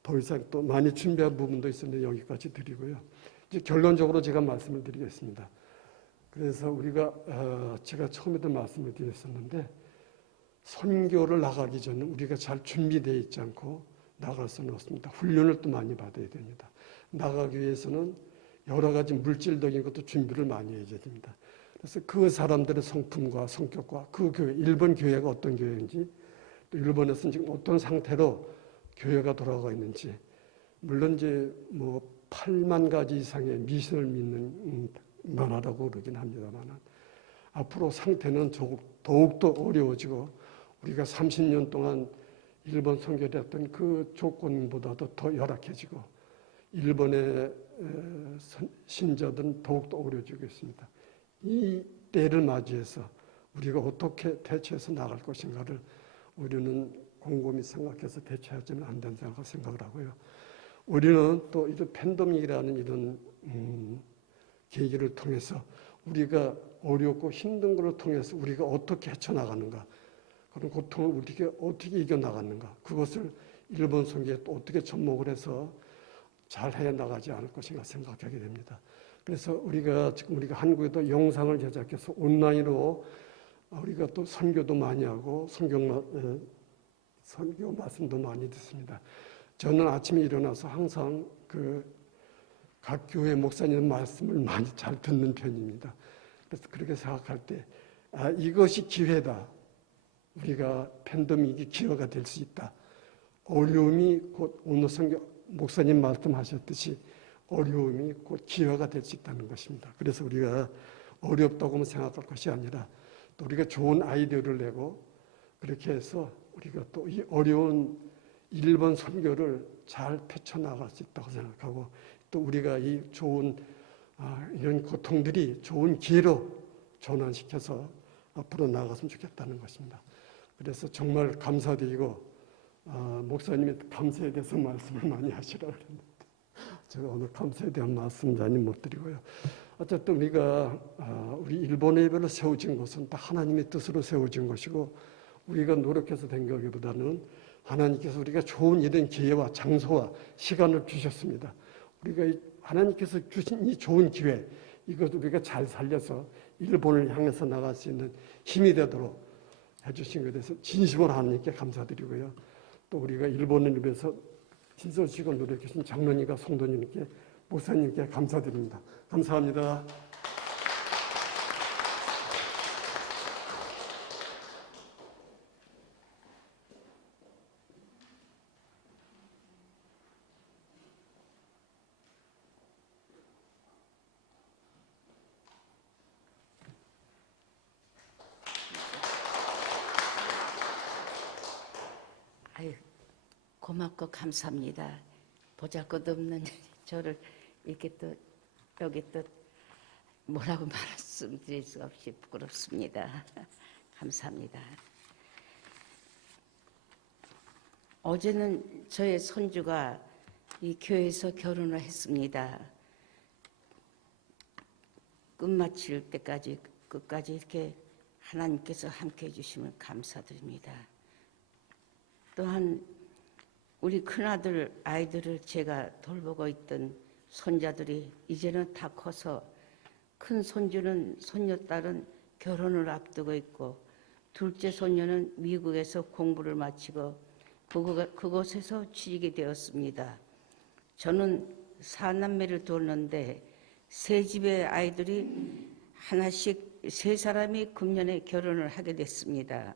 더 이상 또 많이 준비한 부분도 있었는데 여기까지 드리고요. 이제 결론적으로 제가 말씀을 드리겠습니다. 그래서 우리가 제가 처음에도 말씀을 드렸었는데 선교를 나가기 전에 우리가 잘 준비되어 있지 않고 나갈 수는 없습니다. 훈련을 또 많이 받아야 됩니다. 나가기 위해서는 여러 가지 물질적인 것도 준비를 많이 해야 됩니다. 그래서 그 사람들의 성품과 성격과 그 교회, 일본 교회가 어떤 교회인지 또 일본에서는 지금 어떤 상태로 교회가 돌아가 있는지, 물론 이제 뭐 8만 가지 이상의 미신을 믿는 나라라고 그러긴 합니다만 앞으로 상태는 더욱더 어려워지고 우리가 30년 동안 일본 선교를 했던 그 조건보다도 더 열악해지고 일본의 신자들은 더욱더 어려워지고 있습니다. 이 때를 맞이해서 우리가 어떻게 대처해서 나갈 것인가를 우리는 곰곰이 생각해서 대처하지는 안 된다고 생각을 하고요. 우리는 또 이런 팬데믹이라는 이런 계기를 통해서 우리가 어렵고 힘든 것을 통해서 우리가 어떻게 헤쳐나가는가, 그런 고통을 우리가 어떻게 이겨나가는가, 그것을 일본 선교에 또 어떻게 접목을 해서 잘 해나가지 않을 것인가 생각하게 됩니다. 그래서 지금 우리가 한국에도 영상을 제작해서 온라인으로 우리가 또 선교도 많이 하고 선교 말씀도 많이 듣습니다. 저는 아침에 일어나서 항상 각 교회 목사님 말씀을 많이 잘 듣는 편입니다. 그래서 그렇게 생각할 때 이것이 기회다. 우리가 팬데믹이 기회가 될 수 있다. 어려움이 곧 오늘 선교 목사님 말씀하셨듯이 어려움이 곧 기회가 될 수 있다는 것입니다. 그래서 우리가 어렵다고만 생각할 것이 아니라 또 우리가 좋은 아이디어를 내고 그렇게 해서 우리가 또 이 어려운 일본 선교를 잘 펼쳐나갈 수 있다고 생각하고 또 우리가 이 좋은 이런 고통들이 좋은 기회로 전환시켜서 앞으로 나아갔으면 좋겠다는 것입니다. 그래서 정말 감사드리고 목사님이 감사에 대해서 말씀을 많이 하시라고 했는데 제가 오늘 감사에 대한 말씀 많이 못 드리고요. 어쨌든 우리 일본의 예배를 세워진 것은 다 하나님의 뜻으로 세워진 것이고 우리가 노력해서 된 거기보다는 하나님께서 우리가 좋은 이런 기회와 장소와 시간을 주셨습니다. 우리가 하나님께서 주신 이 좋은 기회, 이것 우리가 잘 살려서 일본을 향해서 나갈 수 있는 힘이 되도록 해주신 것에 대해서 진심으로 하나님께 감사드리고요. 또 우리가 일본을 위해서 진솔시고 노력해 주신 장로님과 성도님께 목사님께 감사드립니다. 감사합니다. 아유, 고맙고 감사합니다. 보잘것없는 저를 이렇게 또 여기 또 뭐라고 말씀드릴 수 없이 부끄럽습니다. 감사합니다. 어제는 저의 손주가 이 교회에서 결혼을 했습니다. 끝마칠 때까지 끝까지 이렇게 하나님께서 함께 해주시면 감사드립니다. 또한 우리 큰아들 아이들을 제가 돌보고 있던 손자들이 이제는 다 커서 큰 손주는 손녀딸은 결혼을 앞두고 있고 둘째 손녀는 미국에서 공부를 마치고 그곳에서 취직이 되었습니다. 저는 4남매를 뒀는데 세 집의 아이들이 하나씩 3사람이 금년에 결혼을 하게 됐습니다.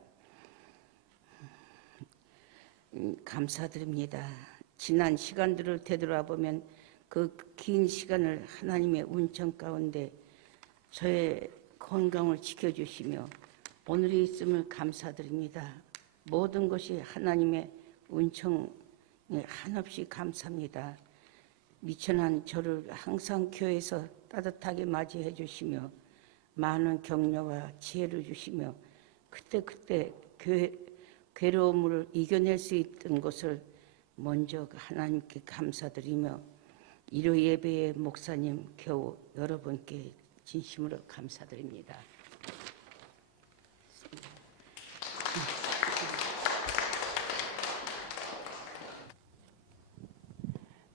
감사드립니다. 지난 시간들을 되돌아보면 그 긴 시간을 하나님의 운천 가운데 저의 건강을 지켜주시며 오늘이 있음을 감사드립니다. 모든 것이 하나님의 운천에 한없이 감사합니다. 미천한 저를 항상 교회에서 따뜻하게 맞이해 주시며 많은 격려와 지혜를 주시며 그때 괴로움을 이겨낼 수 있던 것을 먼저 하나님께 감사드리며 일요 예배의 목사님 겨우 여러분께 진심으로 감사드립니다.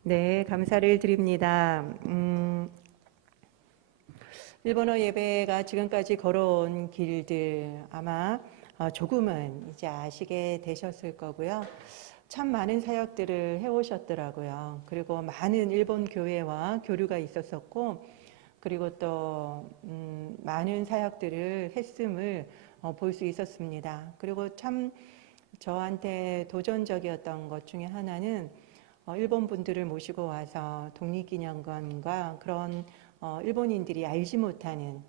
네, 감사를 드립니다. 일본어 예배가 지금까지 걸어온 길들 아마 조금은 이제 아시게 되셨을 거고요. 참 많은 사역들을 해오셨더라고요. 그리고 많은 일본 교회와 교류가 있었었고, 그리고 또 많은 사역들을 했음을 볼 수 있었습니다. 그리고 참 저한테 도전적이었던 것 중에 하나는 일본 분들을 모시고 와서 독립기념관과 그런 일본인들이 알지 못하는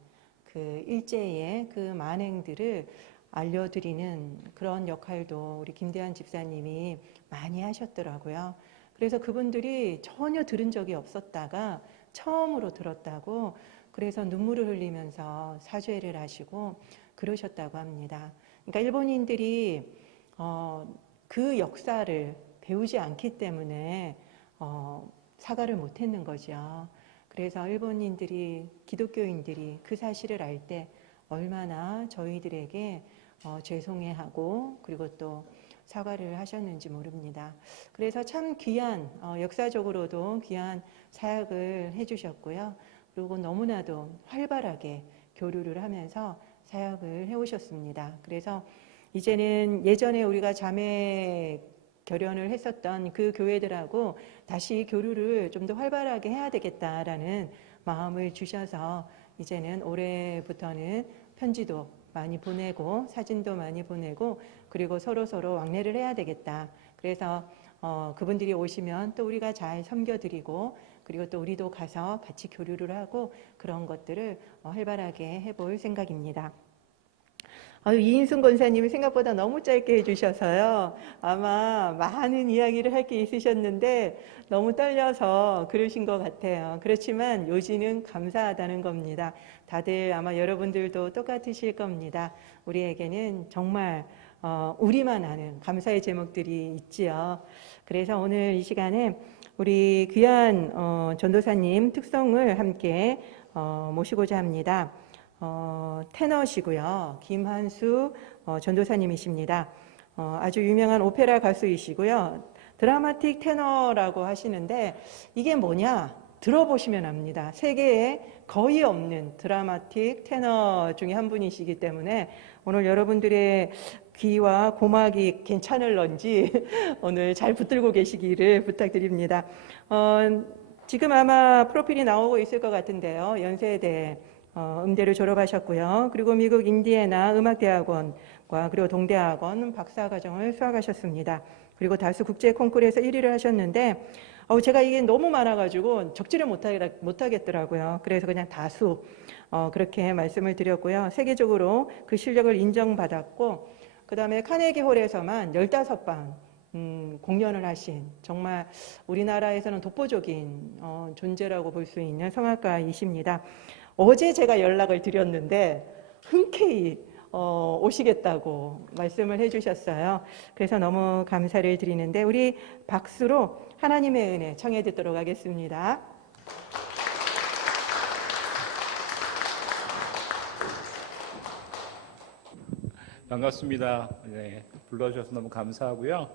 그 일제의 그 만행들을 알려드리는 그런 역할도 우리 김대한 집사님이 많이 하셨더라고요. 그래서 그분들이 전혀 들은 적이 없었다가 처음으로 들었다고, 그래서 눈물을 흘리면서 사죄를 하시고 그러셨다고 합니다. 그러니까 일본인들이 그 역사를 배우지 않기 때문에 사과를 못했는 거죠. 그래서 일본인들이, 기독교인들이 그 사실을 알 때 얼마나 저희들에게 죄송해하고 그리고 또 사과를 하셨는지 모릅니다. 그래서 참 귀한, 역사적으로도 귀한 사역을 해주셨고요. 그리고 너무나도 활발하게 교류를 하면서 사역을 해오셨습니다. 그래서 이제는 예전에 우리가 자매 결연을 했었던 그 교회들하고 다시 교류를 좀 더 활발하게 해야 되겠다라는 마음을 주셔서 이제는 올해부터는 편지도 많이 보내고 사진도 많이 보내고 그리고 서로 왕래를 해야 되겠다. 그래서 그분들이 오시면 또 우리가 잘 섬겨드리고 그리고 또 우리도 가서 같이 교류를 하고 그런 것들을 활발하게 해볼 생각입니다. 이인순 권사님이 생각보다 너무 짧게 해주셔서요. 아마 많은 이야기를 할 게 있으셨는데 너무 떨려서 그러신 것 같아요. 그렇지만 요지는 감사하다는 겁니다. 다들 아마 여러분들도 똑같으실 겁니다. 우리에게는 정말 우리만 아는 감사의 제목들이 있지요. 그래서 오늘 이 시간에 우리 귀한 전도사님 특성을 함께 모시고자 합니다. 테너시고요. 김한수 전도사님이십니다. 아주 유명한 오페라 가수이시고요. 드라마틱 테너라고 하시는데 이게 뭐냐? 들어보시면 압니다. 세계에 거의 없는 드라마틱 테너 중에 한 분이시기 때문에 오늘 여러분들의 귀와 고막이 괜찮을런지 오늘 잘 붙들고 계시기를 부탁드립니다. 지금 아마 프로필이 나오고 있을 것 같은데요. 연세대 음대를 졸업하셨고요. 그리고 미국 인디애나 음악대학원과 그리고 동대학원 박사과정을 수학하셨습니다. 그리고 다수 국제 콩쿠르에서 1위를 하셨는데 제가 이게 너무 많아가지고 적지를 못하겠더라고요. 그래서 그냥 다수 그렇게 말씀을 드렸고요. 세계적으로 그 실력을 인정받았고 그 다음에 카네기홀에서만 15번 공연을 하신 정말 우리나라에서는 독보적인 존재라고 볼 수 있는 성악가이십니다. 어제 제가 연락을 드렸는데 흔쾌히 오시겠다고 말씀을 해주셨어요. 그래서 너무 감사를 드리는데 우리 박수로 하나님의 은혜 청해 듣도록 하겠습니다. 반갑습니다. 네, 불러주셔서 너무 감사하고요.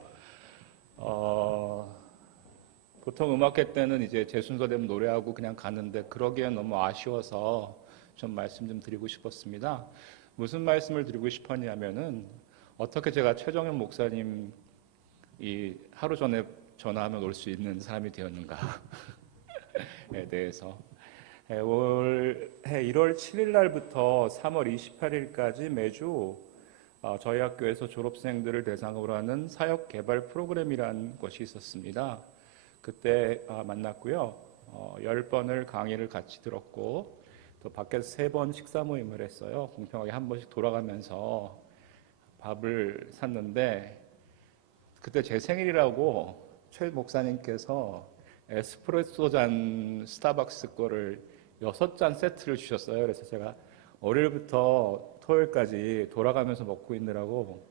보통 음악회 때는 이제 제 순서 되면 노래하고 그냥 가는데 그러기엔 너무 아쉬워서 좀 말씀 좀 드리고 싶었습니다. 무슨 말씀을 드리고 싶었냐면은 어떻게 제가 최정현 목사님이 하루 전에 전화하면 올 수 있는 사람이 되었는가에 대해서 올해 1월 7일 날부터 3월 28일까지 매주 저희 학교에서 졸업생들을 대상으로 하는 사역 개발 프로그램이라는 것이 있었습니다. 그때 만났고요. 10번을 강의를 같이 들었고 또 밖에서 3번 식사 모임을 했어요. 공평하게 한 번씩 돌아가면서 밥을 샀는데 그때 제 생일이라고 최 목사님께서 에스프레소 잔 스타벅스 거를 6잔 세트를 주셨어요. 그래서 제가 월요일부터 토요일까지 돌아가면서 먹고 있느라고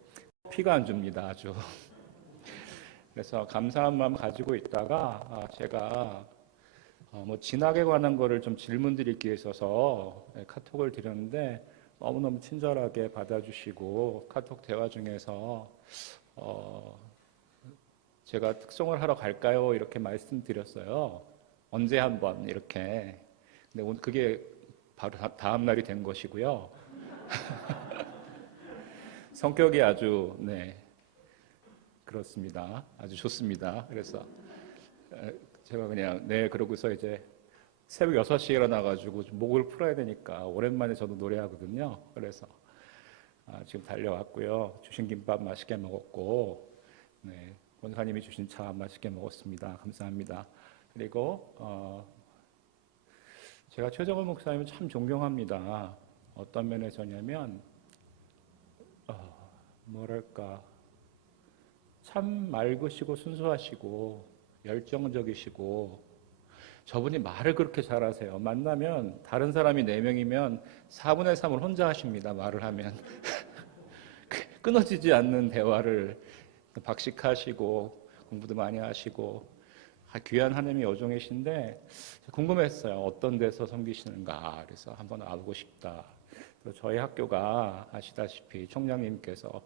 피가 안 줍니다. 아주. 그래서 감사한 마음 가지고 있다가 제가 진학에 관한 거를 좀 질문드리기 위해서 카톡을 드렸는데 너무너무 친절하게 받아주시고 카톡 대화 중에서 제가 특송을 하러 갈까요? 이렇게 말씀드렸어요. 언제 한번 이렇게. 근데 오늘 그게 바로 다음 날이 된 것이고요. 성격이 아주 그렇습니다. 아주 좋습니다. 그래서 제가 그냥 그러고서 이제 새벽 6시에 일어나가지고 좀 목을 풀어야 되니까 오랜만에 저도 노래하거든요. 그래서 지금 달려왔고요. 주신 김밥 맛있게 먹었고, 권사님이 주신 차 맛있게 먹었습니다. 감사합니다. 그리고 제가 최정원 목사님을 참 존경합니다. 어떤 면에서냐면 뭐랄까 참 맑으시고 순수하시고 열정적이시고, 저분이 말을 그렇게 잘하세요. 만나면 다른 사람이 4명이면 4분의 3을 혼자 하십니다. 말을 하면 끊어지지 않는 대화를 박식하시고 공부도 많이 하시고 귀한 하나님의 여종이신데 궁금했어요. 어떤 데서 섬기시는가. 그래서 한번 알고 싶다. 저희 학교가 아시다시피 총장님께서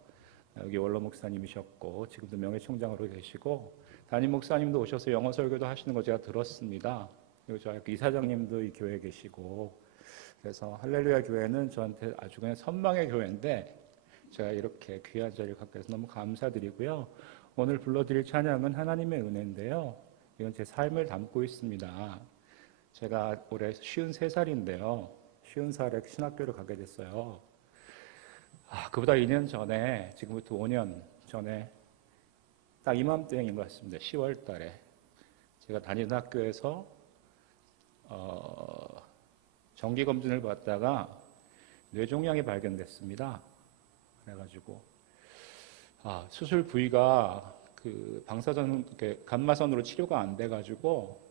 여기 원로 목사님이셨고 지금도 명예총장으로 계시고 담임 목사님도 오셔서 영어 설교도 하시는 거 제가 들었습니다. 그리고 저희 학교 이사장님도 이 교회에 계시고, 그래서 할렐루야 교회는 저한테 아주 그냥 선망의 교회인데 제가 이렇게 귀한 자리를 갖게 돼서 너무 감사드리고요. 오늘 불러드릴 찬양은 하나님의 은혜인데요. 이건 제 삶을 담고 있습니다. 제가 올해 53살인데요. 50살에 신학교를 가게 됐어요. 그보다 2년 전에, 지금부터 5년 전에 딱 이맘때인 것 같습니다. 10월 달에 제가 다니던 학교에서 정기검진을 받다가 뇌종양이 발견됐습니다. 그래가지고 수술 부위가 그 방사선, 감마선으로 치료가 안 돼가지고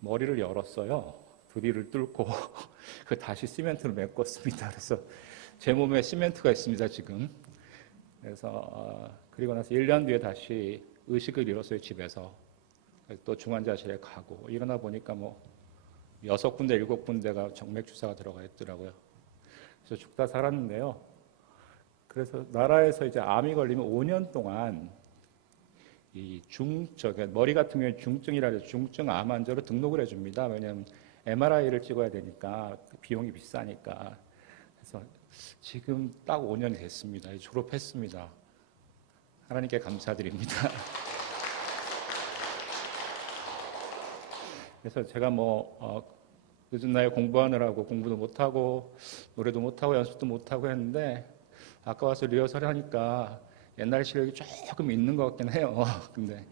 머리를 열었어요. 부리를 뚫고 그 다시 시멘트로 메꿨습니다. 그래서 제 몸에 시멘트가 있습니다 지금. 그래서 그리고 나서 1년 뒤에 다시 의식을 잃었어요 집에서. 또 중환자실에 가고 일어나 보니까 6군데 7군데가 정맥 주사가 들어가 있더라고요. 그래서 죽다 살았는데요. 그래서 나라에서 이제 암이 걸리면 5년 동안 이 머리 같은 경우에 중증이라 해서 중증 암 환자로 등록을 해줍니다. 왜냐하면 MRI를 찍어야 되니까 비용이 비싸니까. 그래서 지금 딱 5년이 됐습니다. 졸업했습니다. 하나님께 감사드립니다. 그래서 제가 늦은 나이에 공부하느라고 공부도 못하고 노래도 못하고 연습도 못하고 했는데 아까 와서 리허설 하니까 옛날 실력이 조금 있는 것 같긴 해요. 근데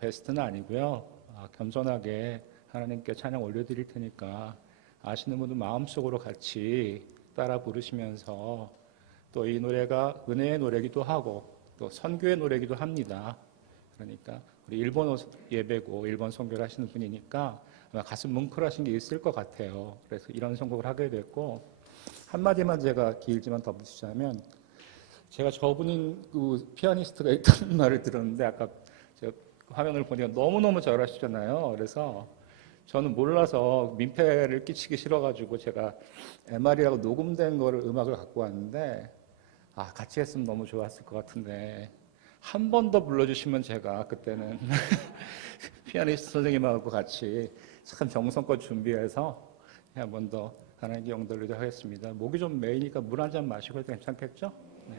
베스트는 아니고요. 겸손하게 하나님께 찬양 올려드릴 테니까 아시는 분들 마음속으로 같이 따라 부르시면서 또 이 노래가 은혜의 노래기도 하고 또 선교의 노래기도 합니다. 그러니까 우리 일본어 예배고 일본 선교를 하시는 분이니까 아마 가슴 뭉클하신 게 있을 것 같아요. 그래서 이런 선곡을 하게 됐고, 한마디만 제가 길지만 덧붙이자면, 제가 저분인 그 피아니스트가 있다는 말을 들었는데 아까 제가 화면을 보니까 너무너무 잘하시잖아요. 그래서 저는 몰라서 민폐를 끼치기 싫어가지고 제가 MR이라고 녹음된 거를 음악을 갖고 왔는데 같이 했으면 너무 좋았을 것 같은데 한 번 더 불러주시면 제가 그때는 피아니스트 선생님하고 같이 참 정성껏 준비해서 한 번 더 하나님께 영돌리도록 하겠습니다. 목이 좀 메이니까 물 한 잔 마시고 해도 괜찮겠죠? 네.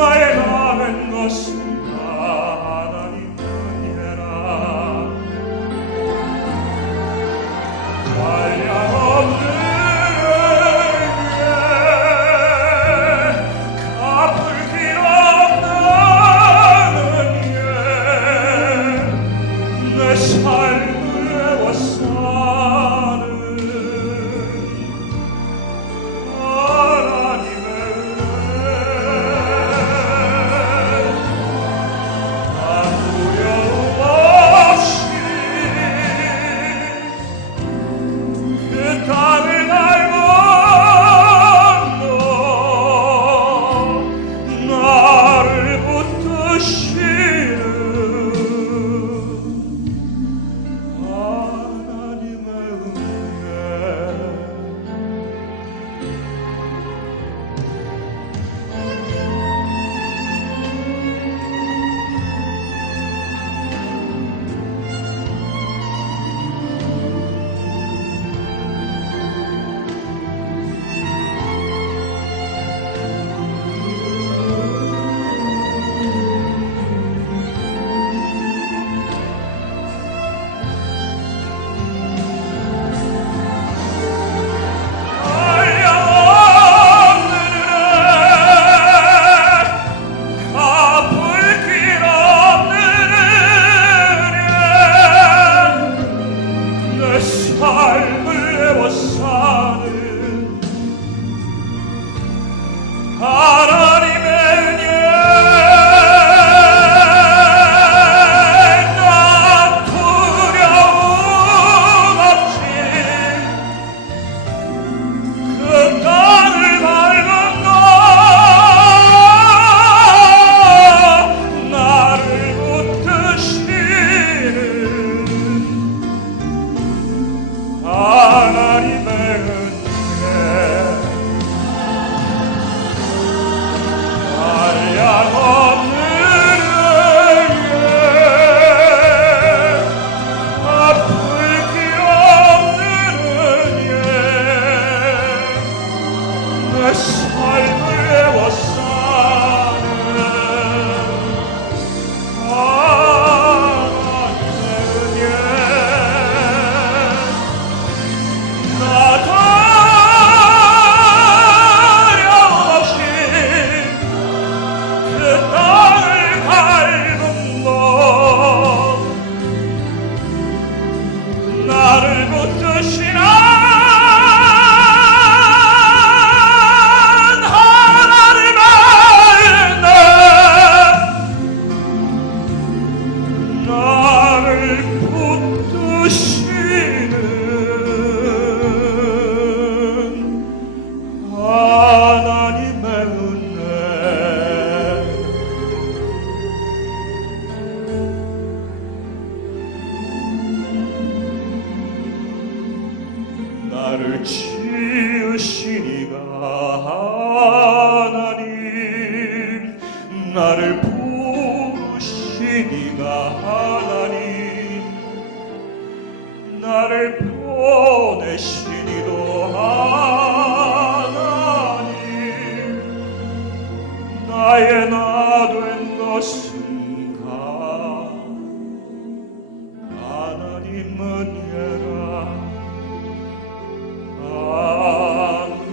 나의 남은 것은 다 내 삶을 애워 사는 하나님의 은혜 난 두려움 없이 그 땅을 밟은 너 나를 붙드시는 하나님의 은혜 한량없는 은혜 아플 길 없는 은혜 내 삶을 애워 사는 하나님의 은혜 나 두려움 없이 그 땅을 밟은 너 나를 붙드시는 하나님의 은혜 나를 붙드시는 하나님의 은혜 나를 지으신 이가 하나님 나를 부르신 이가 하나님 나를 보내신 이도 하나님 나의 나 된 것은 다 하나님 은혜라 아멘.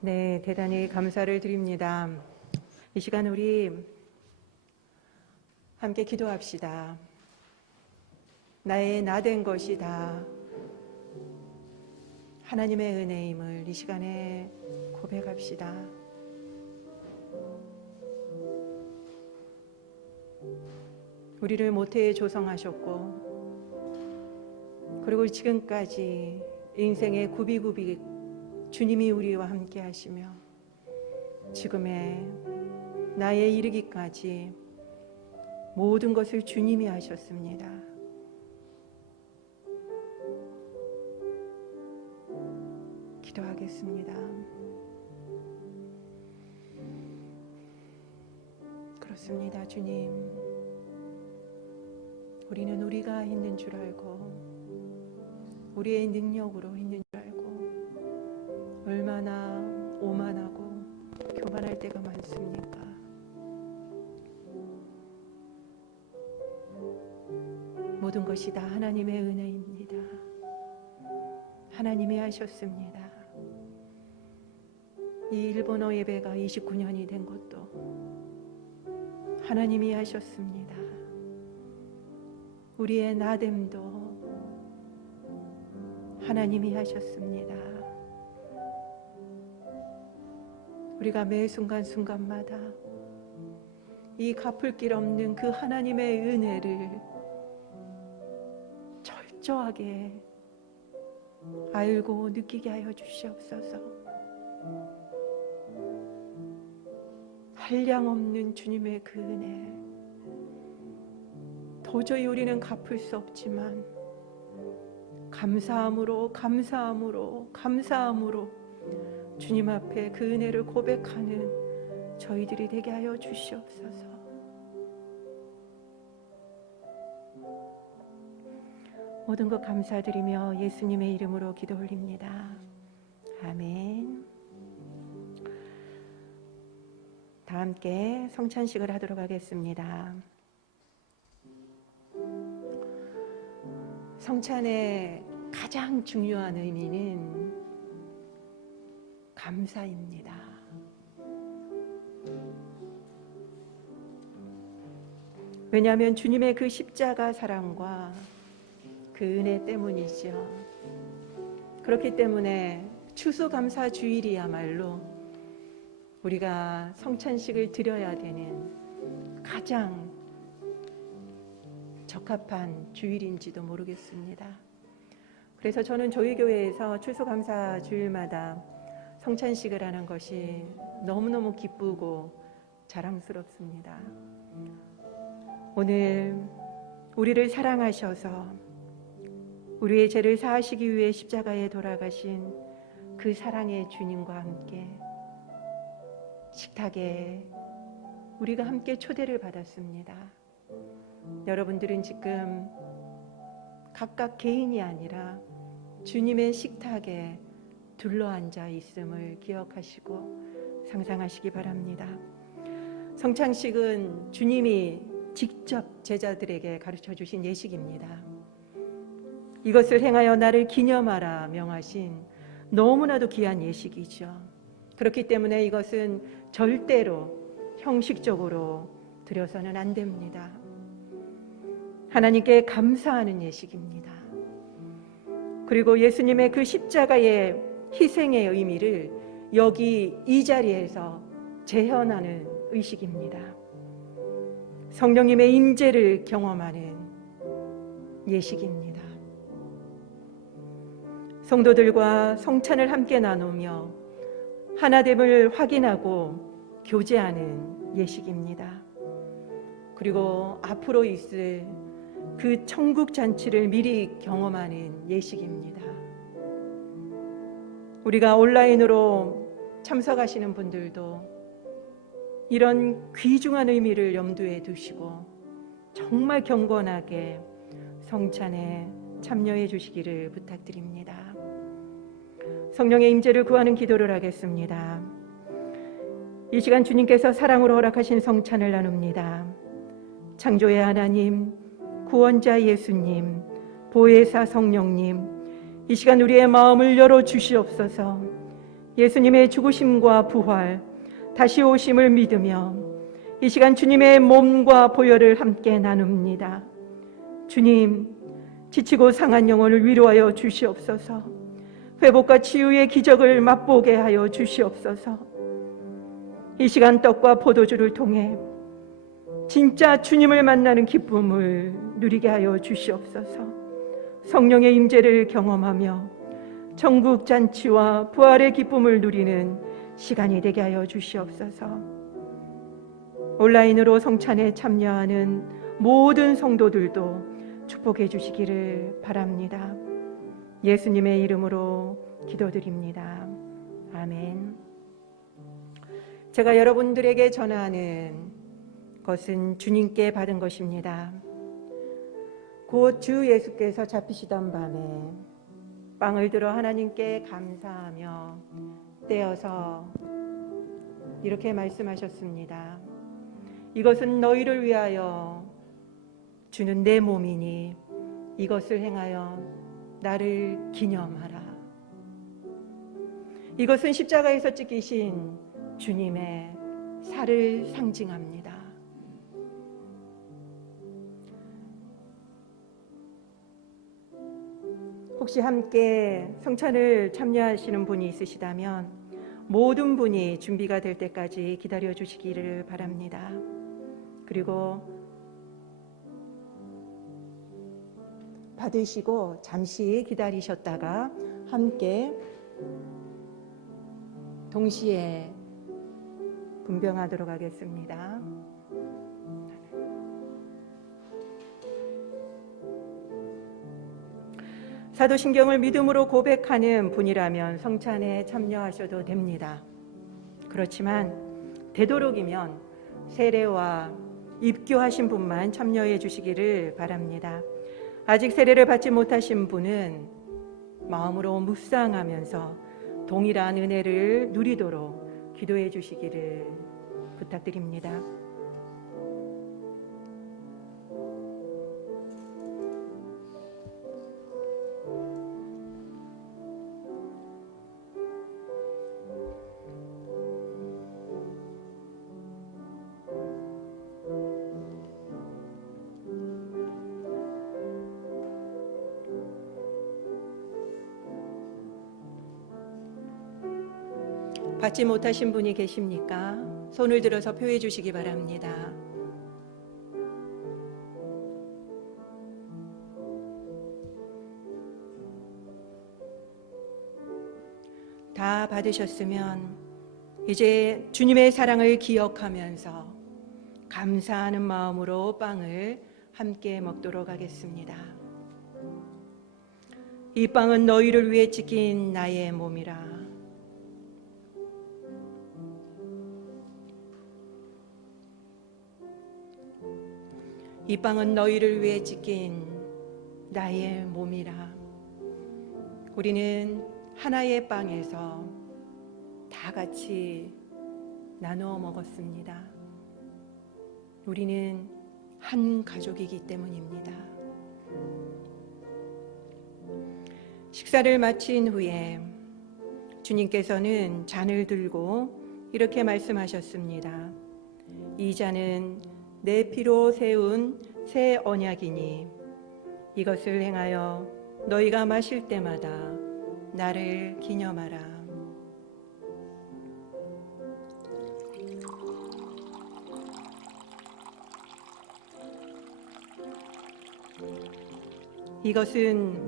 네, 대단히 감사를 드립니다. 이 시간 우리 함께 기도합시다. 나의 나 된 것이 다 하나님의 은혜임을 이 시간에 고백합시다. 우리를 모태에 조성하셨고 그리고 지금까지 인생의 굽이굽이 주님이 우리와 함께 하시며 지금의 나에 이르기까지 모든 것을 주님이 하셨습니다. 기도하겠습니다. 그렇습니다, 주님. 우리는 우리가 있는 줄 알고 우리의 능력으로 있는 줄 알고 얼마나 오만하고 교만할 때가 많습니까? 모든 것이 다 하나님의 은혜입니다. 하나님이 하셨습니다. 이 일본어 예배가 29년이 된 것도 하나님이 하셨습니다. 우리의 나됨도 하나님이 하셨습니다. 우리가 매 순간순간마다 이 갚을 길 없는 그 하나님의 은혜를 철저하게 알고 느끼게 하여 주시옵소서. 한량없는 주님의 그 은혜, 도저히 우리는 갚을 수 없지만 감사함으로 주님 앞에 그 은혜를 고백하는 저희들이 되게 하여 주시옵소서. 모든 것 감사드리며 예수님의 이름으로 기도 올립니다. 아멘. 다 함께 성찬식을 하도록 하겠습니다. 성찬의 가장 중요한 의미는 감사입니다. 왜냐하면 주님의 그 십자가 사랑과 그 은혜 때문이죠. 그렇기 때문에 추수감사주일이야말로 우리가 성찬식을 드려야 되는 가장 적합한 주일인지도 모르겠습니다. 그래서 저는 저희 교회에서 추수감사주일마다 성찬식을 하는 것이 너무너무 기쁘고 자랑스럽습니다. 오늘 우리를 사랑하셔서 우리의 죄를 사하시기 위해 십자가에 돌아가신 그 사랑의 주님과 함께 식탁에 우리가 함께 초대를 받았습니다. 여러분들은 지금 각각 개인이 아니라 주님의 식탁에 둘러앉아 있음을 기억하시고 상상하시기 바랍니다. 성찬식은 주님이 직접 제자들에게 가르쳐 주신 예식입니다. 이것을 행하여 나를 기념하라 명하신 너무나도 귀한 예식이죠. 그렇기 때문에 이것은 절대로 형식적으로 드려서는 안 됩니다. 하나님께 감사하는 예식입니다. 그리고 예수님의 그 십자가의 희생의 의미를 여기 이 자리에서 재현하는 의식입니다. 성령님의 임재를 경험하는 예식입니다. 성도들과 성찬을 함께 나누며 하나됨을 확인하고 교제하는 예식입니다. 그리고 앞으로 있을 그 천국 잔치를 미리 경험하는 예식입니다. 우리가 온라인으로 참석하시는 분들도 이런 귀중한 의미를 염두에 두시고 정말 경건하게 성찬에 참여해 주시기를 부탁드립니다. 성령의 임재를 구하는 기도를 하겠습니다. 이 시간 주님께서 사랑으로 허락하신 성찬을 나눕니다. 창조의 하나님, 구원자 예수님, 보혜사 성령님, 이 시간 우리의 마음을 열어 주시옵소서. 예수님의 죽으심과 부활, 다시 오심을 믿으며 이 시간 주님의 몸과 보혈을 함께 나눕니다. 주님, 지치고 상한 영혼을 위로하여 주시옵소서. 회복과 치유의 기적을 맛보게 하여 주시옵소서. 이 시간 떡과 포도주를 통해 진짜 주님을 만나는 기쁨을 누리게 하여 주시옵소서. 성령의 임재를 경험하며 천국 잔치와 부활의 기쁨을 누리는 시간이 되게 하여 주시옵소서. 온라인으로 성찬에 참여하는 모든 성도들도 축복해 주시기를 바랍니다. 예수님의 이름으로 기도드립니다. 아멘. 제가 여러분들에게 전하는 것은 주님께 받은 것입니다. 곧 주 예수께서 잡히시던 밤에 빵을 들어 하나님께 감사하며 떼어서 이렇게 말씀하셨습니다. 이것은 너희를 위하여 주는 내 몸이니 이것을 행하여 나를 기념하라. 이것은 십자가에서 찢기신 주님의 살을 상징합니다. 혹시 함께 성찬을 참여하시는 분이 있으시다면 모든 분이 준비가 될 때까지 기다려 주시기를 바랍니다. 그리고 받으시고 잠시 기다리셨다가 함께 동시에 분병하도록 하겠습니다. 사도신경을 믿음으로 고백하는 분이라면 성찬에 참여하셔도 됩니다. 그렇지만 되도록이면 세례와 입교하신 분만 참여해 주시기를 바랍니다. 아직 세례를 받지 못하신 분은 마음으로 묵상하면서 동일한 은혜를 누리도록 기도해 주시기를 부탁드립니다. 받지 못하신 분이 계십니까? 손을 들어서 표해 주시기 바랍니다. 다 받으셨으면 이제 주님의 사랑을 기억하면서 감사하는 마음으로 빵을 함께 먹도록 하겠습니다. 이 빵은 너희를 위해 찢긴 나의 몸이라. 이 빵은 너희를 위해 찢긴 나의 몸이라. 우리는 하나의 빵에서 다 같이 나누어 먹었습니다. 우리는 한 가족이기 때문입니다. 식사를 마친 후에 주님께서는 잔을 들고 이렇게 말씀하셨습니다. 이 잔은 내 피로 세운 새 언약이니 이것을 행하여 너희가 마실 때마다 나를 기념하라. 이것은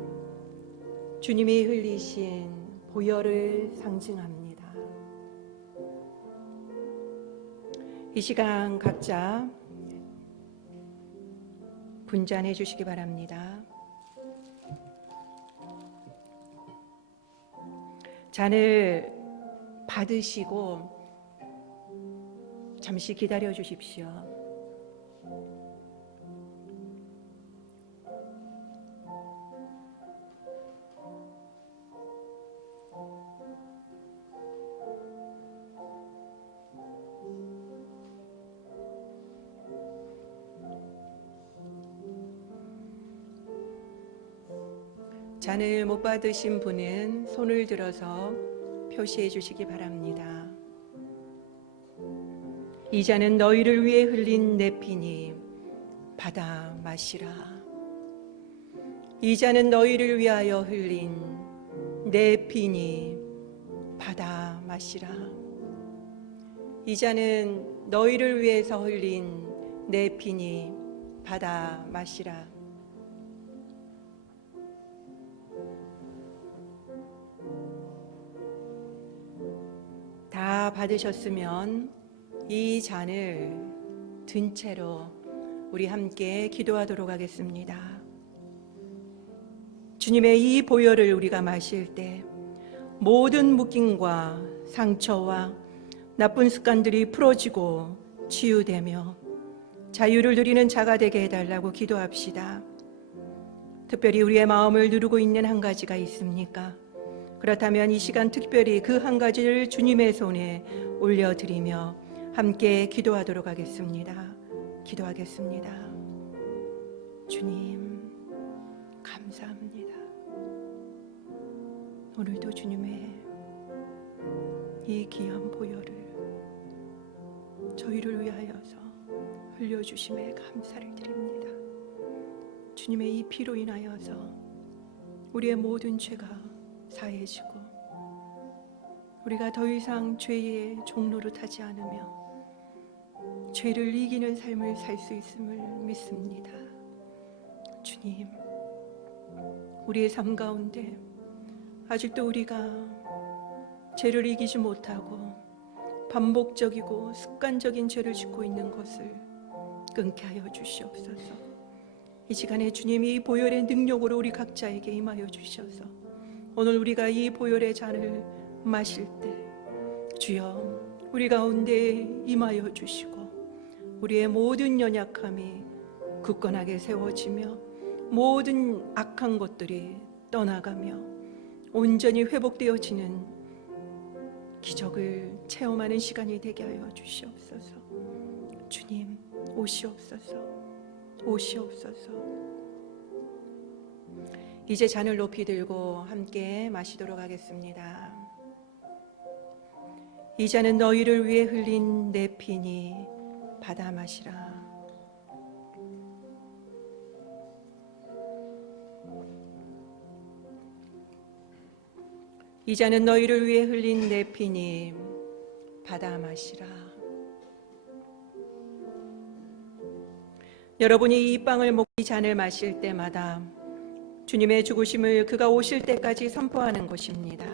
주님이 흘리신 보혈을 상징합니다. 이 시간 각자 분잔해 주시기 바랍니다. 잔을 받으시고 잠시 기다려 주십시오. 잔을 못 받으신 분은 손을 들어서 표시해 주시기 바랍니다. 이 잔은 너희를 위해 흘린 내 피니 받아 마시라. 이 잔은 너희를 위하여 흘린 내 피니 받아 마시라. 이 잔은 너희를 위해서 흘린 내 피니 받아 마시라. 다 받으셨으면 이 잔을 든 채로 우리 함께 기도하도록 하겠습니다. 주님의 이 보혈을 우리가 마실 때 모든 묶임과 상처와 나쁜 습관들이 풀어지고 치유되며 자유를 누리는 자가 되게 해달라고 기도합시다. 특별히 우리의 마음을 누르고 있는 한 가지가 있습니까? 그렇다면 이 시간 특별히 그 한 가지를 주님의 손에 올려드리며 함께 기도하도록 하겠습니다. 기도하겠습니다. 주님, 감사합니다. 오늘도 주님의 이 귀한 보혈을 저희를 위하여서 흘려주심에 감사를 드립니다. 주님의 이 피로 인하여서 우리의 모든 죄가 사해지고 우리가 더 이상 죄의 종로를 타지 않으며 죄를 이기는 삶을 살 수 있음을 믿습니다. 주님, 우리의 삶 가운데 아직도 우리가 죄를 이기지 못하고 반복적이고 습관적인 죄를 짓고 있는 것을 끊게 하여 주시옵소서. 이 시간에 주님이 보혈의 능력으로 우리 각자에게 임하여 주셔서 오늘 우리가 이 보혈의 잔을 마실 때 주여 우리 가운데 임하여 주시고 우리의 모든 연약함이 굳건하게 세워지며 모든 악한 것들이 떠나가며 온전히 회복되어지는 기적을 체험하는 시간이 되게 하여 주시옵소서. 주님, 오시옵소서. 오시옵소서. 이제 잔을 높이 들고 함께 마시도록 하겠습니다. 이 잔은 너희를 위해 흘린 내 피니 받아 마시라. 이 잔은 너희를 위해 흘린 내 피니 받아 마시라. 여러분이 이 빵을 먹고 이 잔을 마실 때마다 주님의 죽으심을 그가 오실 때까지 선포하는 것입니다.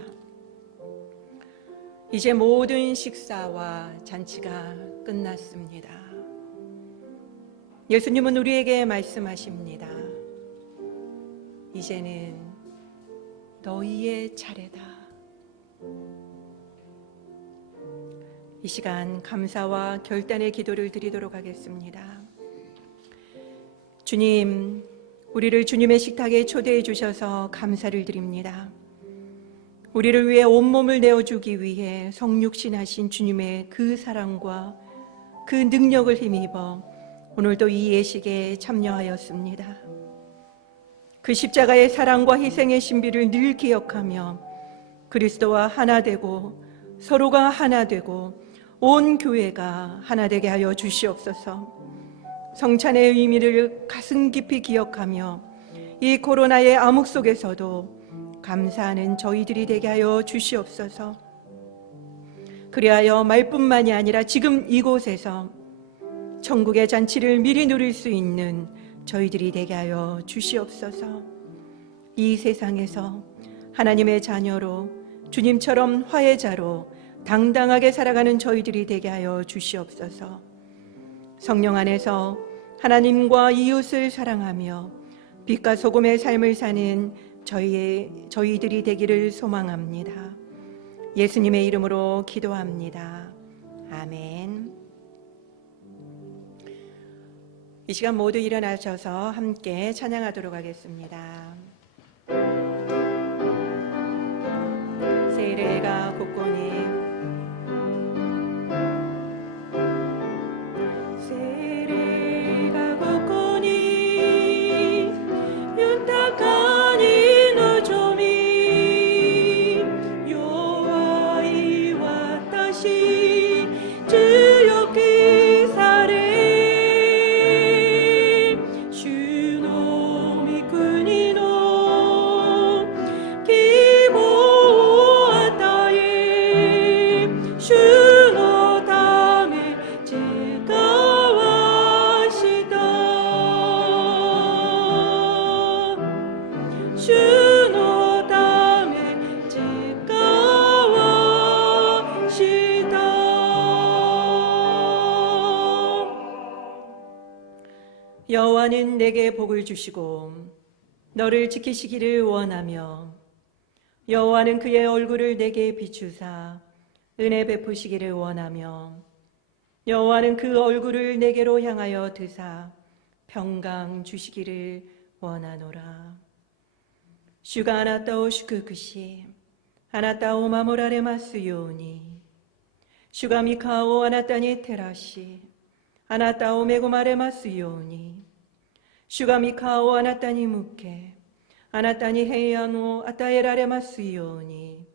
이제 모든 식사와 잔치가 끝났습니다. 예수님은 우리에게 말씀하십니다. 이제는 너희의 차례다. 이 시간 감사와 결단의 기도를 드리도록 하겠습니다. 주님, 우리를 주님의 식탁에 초대해 주셔서 감사를 드립니다. 우리를 위해 온몸을 내어주기 위해 성육신하신 주님의 그 사랑과 그 능력을 힘입어 오늘도 이 예식에 참여하였습니다. 그 십자가의 사랑과 희생의 신비를 늘 기억하며 그리스도와 하나 되고 서로가 하나 되고 온 교회가 하나 되게 하여 주시옵소서. 성찬의 의미를 가슴 깊이 기억하며 이 코로나의 암흑 속에서도 감사하는 저희들이 되게 하여 주시옵소서. 그리하여 말뿐만이 아니라 지금 이곳에서 천국의 잔치를 미리 누릴 수 있는 저희들이 되게 하여 주시옵소서. 이 세상에서 하나님의 자녀로 주님처럼 화해자로 당당하게 살아가는 저희들이 되게 하여 주시옵소서. 성령 안에서 하나님과 이웃을 사랑하며 빛과 소금의 삶을 사는 저희들이 되기를 소망합니다. 예수님의 이름으로 기도합니다. 아멘. 이 시간 모두 일어나셔서 함께 찬양하도록 하겠습니다. 세례가 곳곳니 세례가 곳곳니 윤탁하니 노점이 여호와의 왔다시 주여 기사래 주놈이 군이노 기보았다에 주노 담에 즐거워하시다 주노 담에 즐거워하시다. 여호와는 내게 복을 주시고 너를 지키시기를 원하며 여호와는 그의 얼굴을 내게 비추사 은혜 베푸시기를 원하며 여호와는 그 얼굴을 내게로 향하여 드사 평강 주시기를 원하노라. 슈가 아나타오 슈크크시 아나타오 마모라레 마스요니 슈가 미카오 아나타니 테라시 아나타오 메고마레 마스요니 슈가 미카오 아나타니 무케 아나타니 헤이아노 아타에라레 마스요니.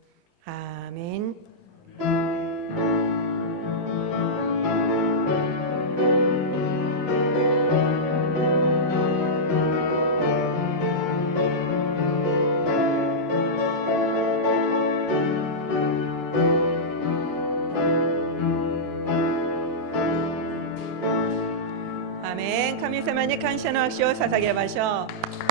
아멘. 아멘. 神様に感謝の握手を捧げましょう。